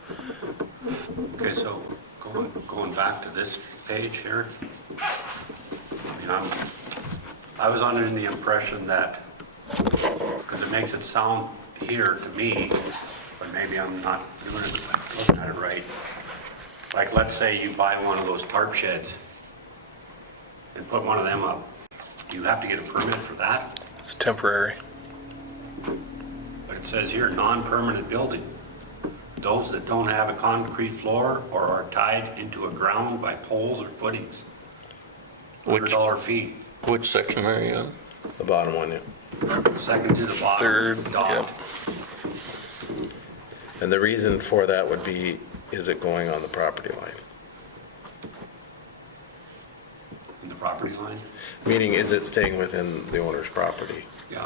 Okay, so going back to this page here, I mean, I was under the impression that, because it makes it sound here to me, but maybe I'm not looking at it right. Like, let's say you buy one of those tarp sheds and put one of them up. Do you have to get a permit for that? It's temporary. But it says here, non-permanent building. Those that don't have a concrete floor or are tied into a ground by poles or footings. $100 fee. Which section are you in? The bottom one, yeah. Second to the bottom. Third, dot. yep. And the reason for that would be, is it going on the property line? In the property line? Meaning, is it staying within the owner's property? Yeah.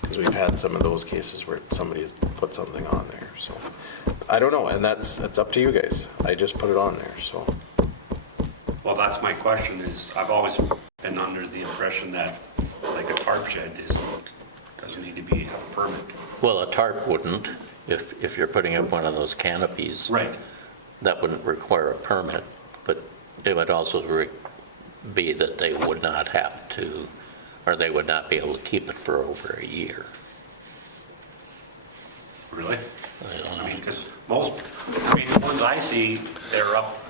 Because we've had some of those cases where somebody's put something on there, so. I don't know, and that's up to you guys. I just put it on there, so. Well, that's my question is, I've always been under the impression that like a tarp shed doesn't need to be a permit. Well, a tarp wouldn't, if you're putting up one of those canopies. Right. That wouldn't require a permit, but it would also be that they would not have to, or they would not be able to keep it for over a year. Really? I I mean, because the ones I see,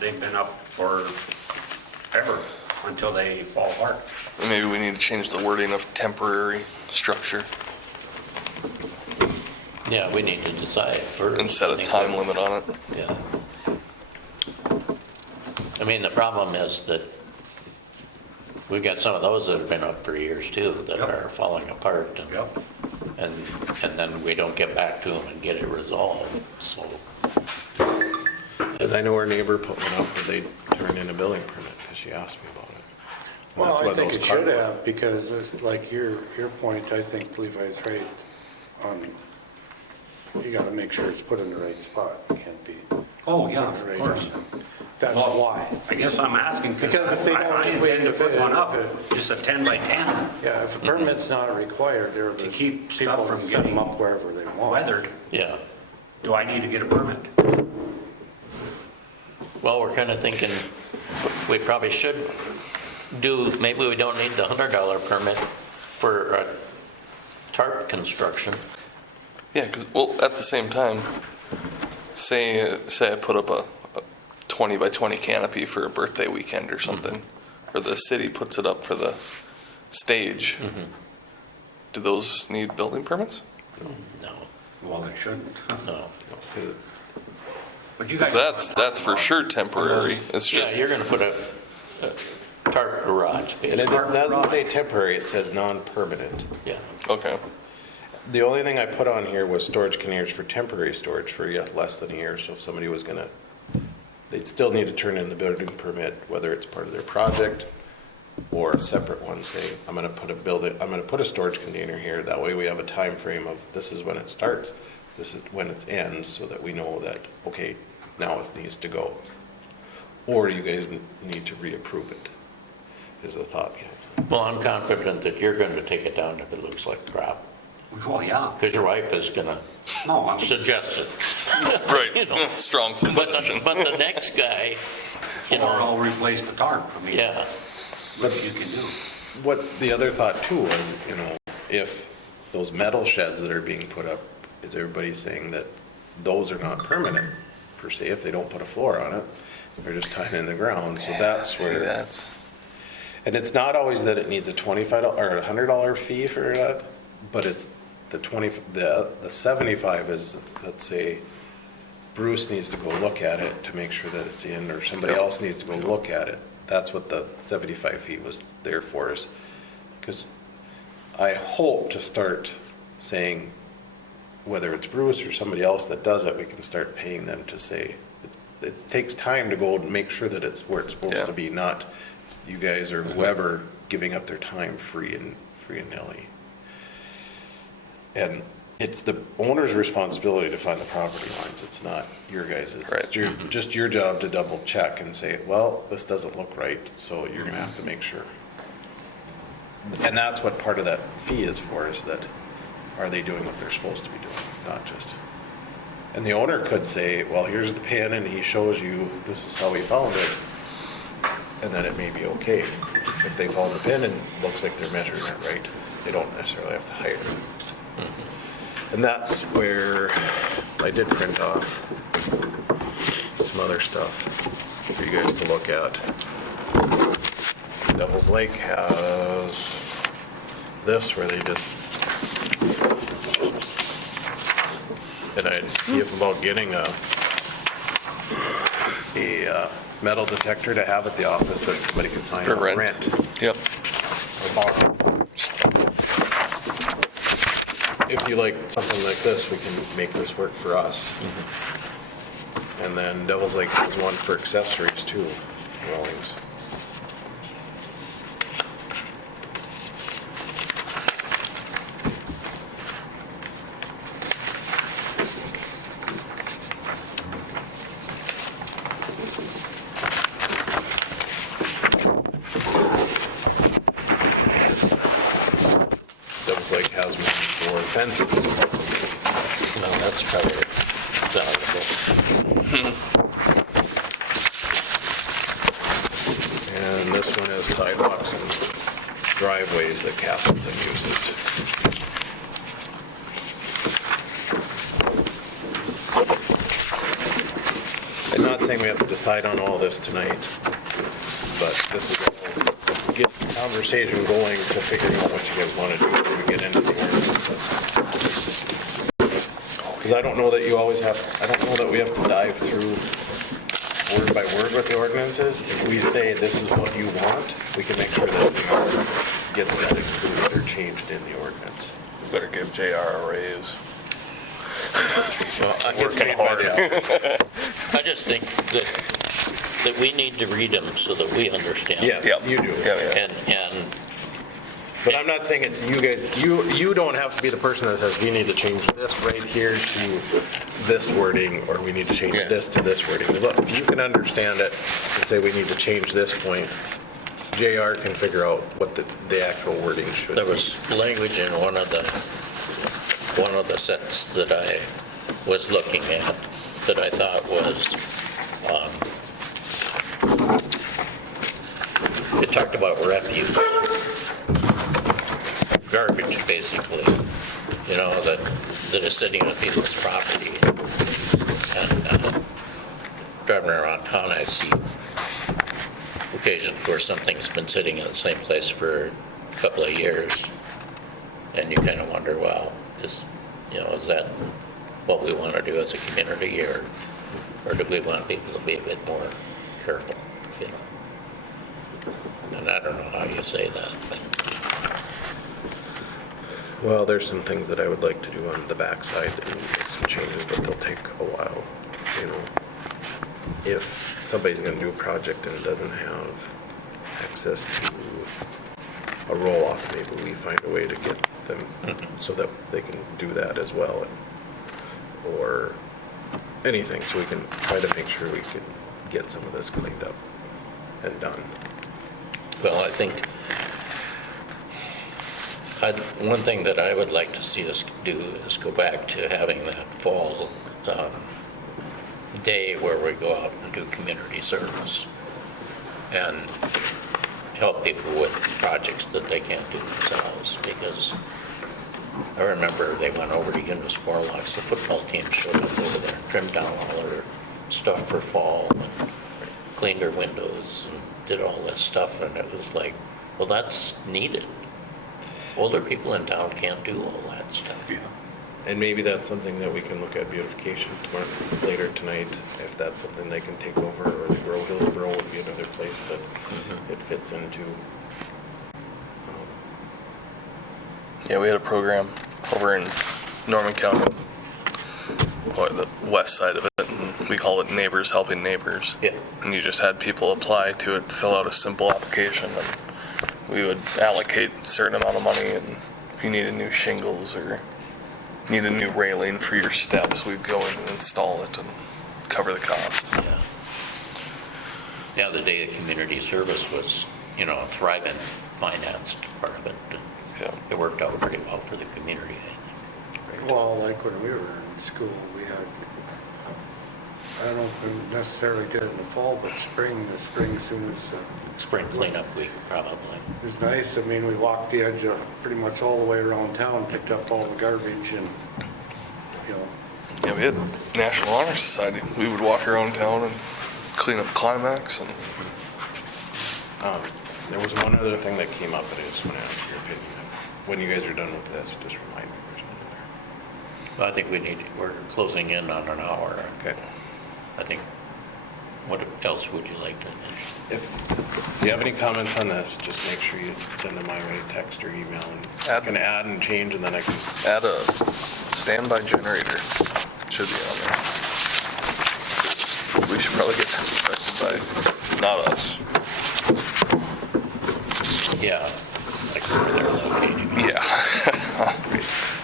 they've been up for ever until they fall apart. Maybe we need to change the wording of temporary structure Yeah, we need to decide first. and set I a think time limit on it. Yeah. I mean, the problem is that we've got some of those that have been up for years too, that Yep. are falling apart. Yep. And then we don't get back to them and get it resolved, so. Because I know our neighbor put one up, but they turned in a building permit, because she asked me about it. And Well, that's I why think those it should cardboard- have, because it's like your point, I think Levi's right on, you gotta make sure it's put in the right spot, it can't be. Oh, yeah, put of right course. on. That's Well, why. I guess I'm asking Because because if they I don't- intend to put one up, if just a 10 by 10, Yeah, if a permit's not required, they're To the keep stuff people from that set them getting up wherever they want. weathered. Yeah, Do I need to get a permit? well, we're kind of thinking we probably should maybe we don't need the $100 permit for tarp construction. Yeah, because, well, at the same time, say I put up a 20 by 20 canopy for a birthday weekend or something, or the city puts it up for the stage. Do those need building permits? No, Well, it shouldn't. no. But you guys. Because that's for sure temporary. It's Yeah, just, you're gonna put a tarp garage, And it basically. doesn't say temporary, it says non-permanent. Yeah. okay. The only thing I put on here was storage containers for temporary storage for less than a year. So if somebody was gonna, they'd still need to turn in the building permit, whether it's part of their project or a separate one saying, I'm gonna put a storage container here. That way we have a time frame of this is when it starts, this is when it ends, so that we know that, okay, now it needs to go. Or you guys need to reapprove it, is the thought behind it. Well, I'm confident that you're going to take it down if it looks like crap, Well, yeah. because your wife is gonna No, I mean, suggest it. Right. You know. Strong But suggestion. the next guy, you or know, I'll replace the tarp. I mean, yeah, which you can do. What the other thought too was, you know, if those metal sheds that are being put up, is everybody saying that those are not permanent per se, if they don't put a floor on it, they're just tying in the ground, so that's See, where. that's, And it's not always that it needs a $25 or $100 fee for that, but it's the 75 is, let's say, Bruce needs to go look at it to make sure that it's in, or somebody else needs to go look at it. That's what the 75 fee was there for, is because I hope to start saying, whether it's Bruce or somebody else that does it, we can start paying them to say, it takes time to go and make sure that it's where it's supposed Yeah. to be, not you guys or whoever giving up their time free and nilly. And it's the owner's responsibility to find the property lines. It's not your guys'. Right. It's just your job to double check and say, well, this doesn't look right, so you're gonna have to make sure. And that's what part of that fee is for, is that, are they doing what they're supposed to be doing, not just. And the owner could say, well, here's the pin, and he shows you, this is how he found it, and then it may be okay. If they found the pin and it looks like they're measuring it right, they don't necessarily have to hire it. And that's where I did print off some other stuff for you guys to look at. Devil's Lake has this where they just, and I'd see if about getting a metal detector to have at the office that somebody could sign For on rent. rent. Yep. If you like something like this, we can make this work for us. And then Devil's Lake has one for accessories too, dwellings. Devil's Lake has one for fences. no, that's probably valuable. And this one is sidewalks and driveways that Castleton uses. I'm not saying we have to decide on all this tonight, but this is to get the conversation going to figure out what you guys want to do when we get into the ordinances. Because I don't know that you always have, I don't know that we have to dive through word by word what the ordinance is. If we say this is what you want, we can make sure that it gets that included or changed in the ordinance. Better give JR a raise. Well, I get Working hard. I just think that we need to read them so that we understand. Yes, Yep. you do. Yeah, yeah. And But I'm not saying it's you guys, you don't have to be the person that says, we need to change this right here to this wording, or we need to change Yeah. this to this wording. Look, if you can understand it and say we need to change this point, JR can figure out what the actual wording should be. there was language in one of the sets that I was looking at that I thought was, it talked about refuse. garbage, basically, you know, that is sitting on people's property. And driving around town, I see occasions where something's been sitting in the same place for a couple of years, and you kind of wonder, well, is that what we want to do as a community, or do we want people to be a bit more careful, you know? And I don't know how you say that, but Well, there's some things that I would like to do on the backside and make some changes, but they'll take a while, you know. If somebody's gonna do a project and doesn't have access to a roll-off, maybe we find a way to get them so that they can do that as well. Or anything, so we can try to make sure we can get some of this cleaned up and done. well, I think one thing that I would like to see us do is go back to having that fall day where we go out and do community service and help people with projects that they can't do themselves, because I remember they went over to Eunice Morlocks, the football team showed up over there, trimmed down all their stuff for fall, and cleaned their windows and did all this stuff, and it was like, well, that's needed. Older people in town can't do all that stuff. And maybe that's something that we can look at beautification tomorrow, later tonight, if that's something they can take over, or the Grow Hillsboro would be another place that it fits into. Yeah, we had a program over in Norman County, or the west side of it, and we called it Neighbors Helping Neighbors. Yeah. And you just had people apply to it, fill out a simple application, and we would allocate a certain amount of money, and if you needed new shingles or need a new railing for your steps, we'd go in and install it and cover the cost. Yeah. Yeah, the day of community service was, you know, a thriving financed part of it. And Yeah. it worked out pretty well for the community, I think. Well, like when we were in school, we had, I don't know if we necessarily did it in the fall, but the spring soon as, Spring cleanup week, probably. it was nice. I mean, we walked the edge of pretty much all the way around town, picked up all the garbage and, you know, Yeah, we had National Honor Society. We would walk around town and clean up Climax, and There was one other thing that came up, but I just want to ask your opinion. When you guys are done with this, just remind me there's another. Well, I think we're closing in on an hour. Okay. I think, what else would you like to mention? If you have any comments on this, just make sure you send them my way, text or email, and I Add- can add and change, and then I can. add a standby generator. Should be on there. We should probably get that inspected by, not us. Yeah, like where they're located. Yeah.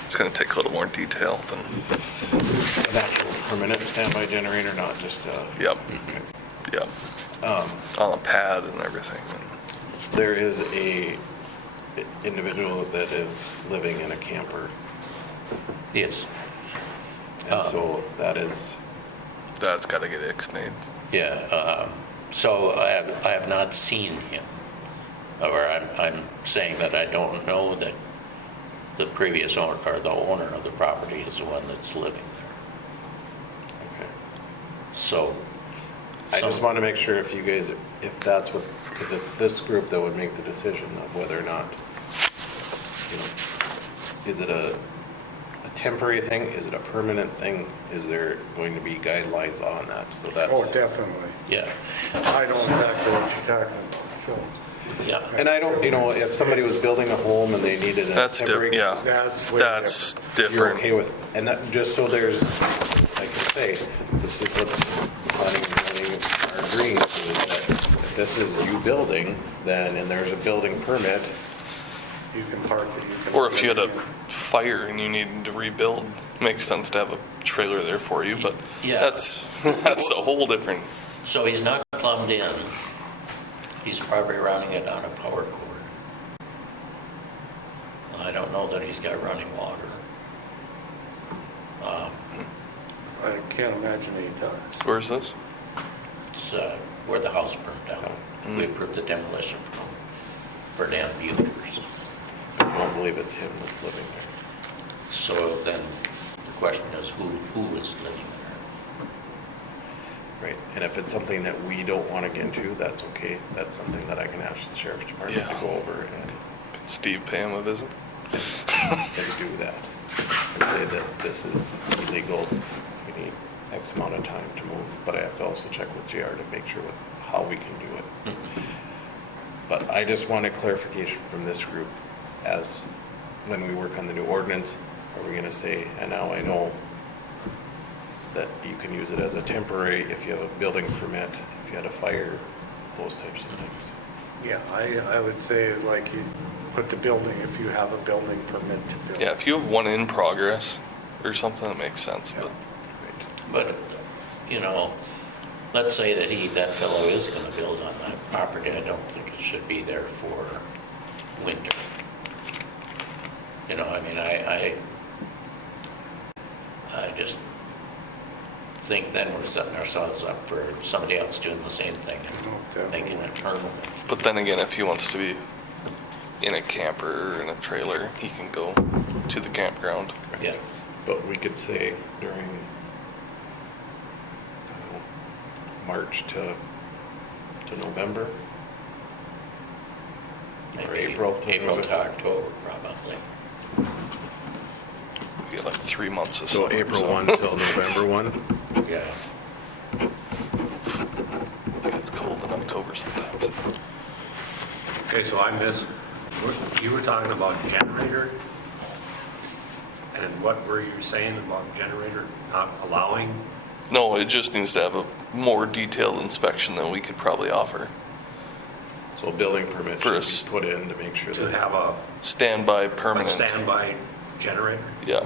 It's gonna take a little more detail than, An actual permanent standby generator, not just yep, okay. yep. On a pad and everything. There is a individual that is living in a camper, Yes. and so that is, That's gotta get ixnayed. Yeah, so I have not seen him, or I'm saying that I don't know that the previous owner, or the owner of the property is the one that's living there. okay. So. I just want to make sure if you guys, if that's what, because it's this group that would make the decision of whether or not, you know, is it a temporary thing? Is it a permanent thing? Is there going to be guidelines on that? So that's. oh, definitely. Yeah, I know exactly what you're talking about, so. yeah. And I don't, you know, if somebody was building a home and they needed a That's temporary. different, yeah. That's way That's You're different. okay with, and that, just so there's, I can say, this is what planning and zoning are agreeing to, is that if this is you building, then, and there's a building permit, You can park it, you can. Or if you had a fire and you needed to rebuild, makes sense to have a trailer there for you, but Yeah. that's a whole different, So he's not plumbed in. He's probably running it on a power cord. I don't know that he's got running water. I can't imagine he does. where's this? It's where the house burned down. We approved the demolition for Dan Buter's. don't believe it's him that's living there. So then the question is, who is living there? Right, and if it's something that we don't want to get into, that's okay. That's something that I can ask the sheriff's department to Yeah. go over and Could Steve pay him a visit? do that. And say that this is illegal, we need X amount of time to move, but I have to also check with JR to make sure how we can do it. But I just wanted clarification from this group as when we work on the new ordinance, are we gonna say, and now I know that you can use it as a temporary if you have a building permit, if you had a fire, those types of things. Yeah, I would say like you put the building, if you have a building permit to build. Yeah, if you have one in progress or something, that makes sense, but But, you know, let's say that that fellow is gonna build on that property, I don't think it should be there for winter. You know, I mean, I just think then we're setting ourselves up for somebody else doing the same thing and making it permanent. But then again, if he wants to be in a camper or in a trailer, he can go to the campground. Yeah, But we could say during, I don't know, March to November, or maybe April to April to November. October, probably. We get like 3 months of So summer. April 1 till November 1. Yeah. It gets cold in October sometimes. Okay, so I missed, you were talking about generator? And what were you saying about generator not allowing? No, it just needs to have a more detailed inspection than we could probably offer. So a building permit For should us. be put in to make sure To that, have a Standby permanent. standby generator? Yeah.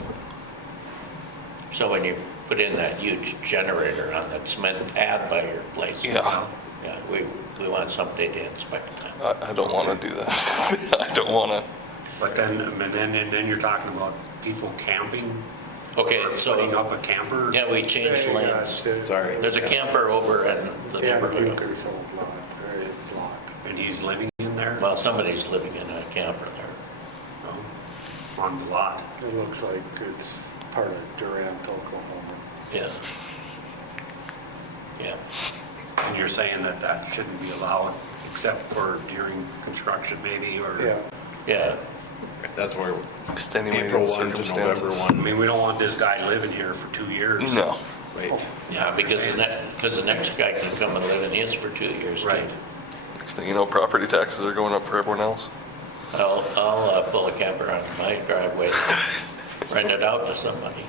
So when you put in that huge generator on that cement pad by your place. Yeah. Yeah, we want somebody to inspect that. I don't want to do that. I don't want to. But then, and then you're talking about people camping? Okay, Or so- putting up a camper? Yeah, we changed lanes. sorry. There's a camper over in the Yeah, neighborhood. Bucher's old lot, or his lot. And he's living in there? Well, somebody's living in a camper there. On the lot? It looks like it's part of Durant, Oklahoma. Yeah. Yeah. And you're saying that that shouldn't be allowed except for during construction maybe, or? Yeah, Yeah. That's where Extenuating April 1 to circumstances. November I 1. mean, we don't want this guy living here for 2 years. No. Right. Yeah, because the next guy can come and live in his for 2 years. too. Right. Next thing you know, property taxes are going up for everyone else. I'll pull a camper out of my driveway, rent it out to somebody.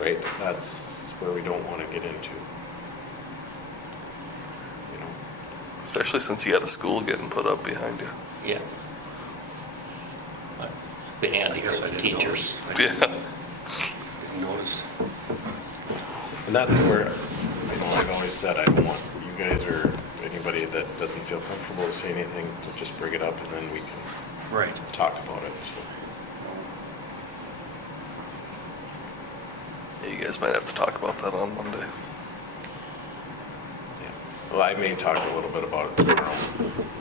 Right, that's where we don't want to get into. You know, Especially since you got a school getting put up behind you. Yeah. Be handy I guess for I the didn't teachers. notice. Yeah. Didn't notice. and that's where, you know, I've always said I don't want you guys or anybody that doesn't feel comfortable to say anything to just bring it up and then we can Right. talk about it. So, Yeah, you guys might have to talk about that on Monday. yeah. Well, I may talk a little bit about it tomorrow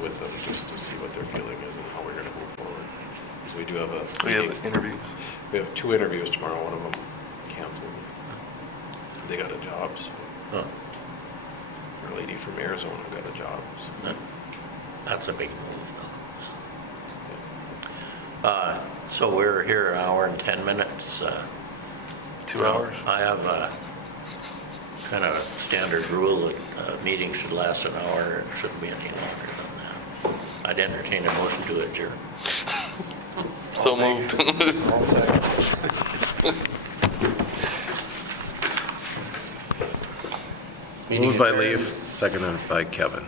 with them just to see what their feeling is and how we're going to move forward. So we do have a We have interviews. We have 2 interviews tomorrow. One of them canceled. They got a job. So Huh. our lady from Arizona got a job. So. That's a big move. So we're here an hour and 10 minutes. 2 hours. I have a kind of standard rule that a meeting should last an hour. It shouldn't be any longer than that. I'd entertain a motion to adjourn. So moved. all set. Meeting Moved by adjourned. Leaf, seconded by Kevin.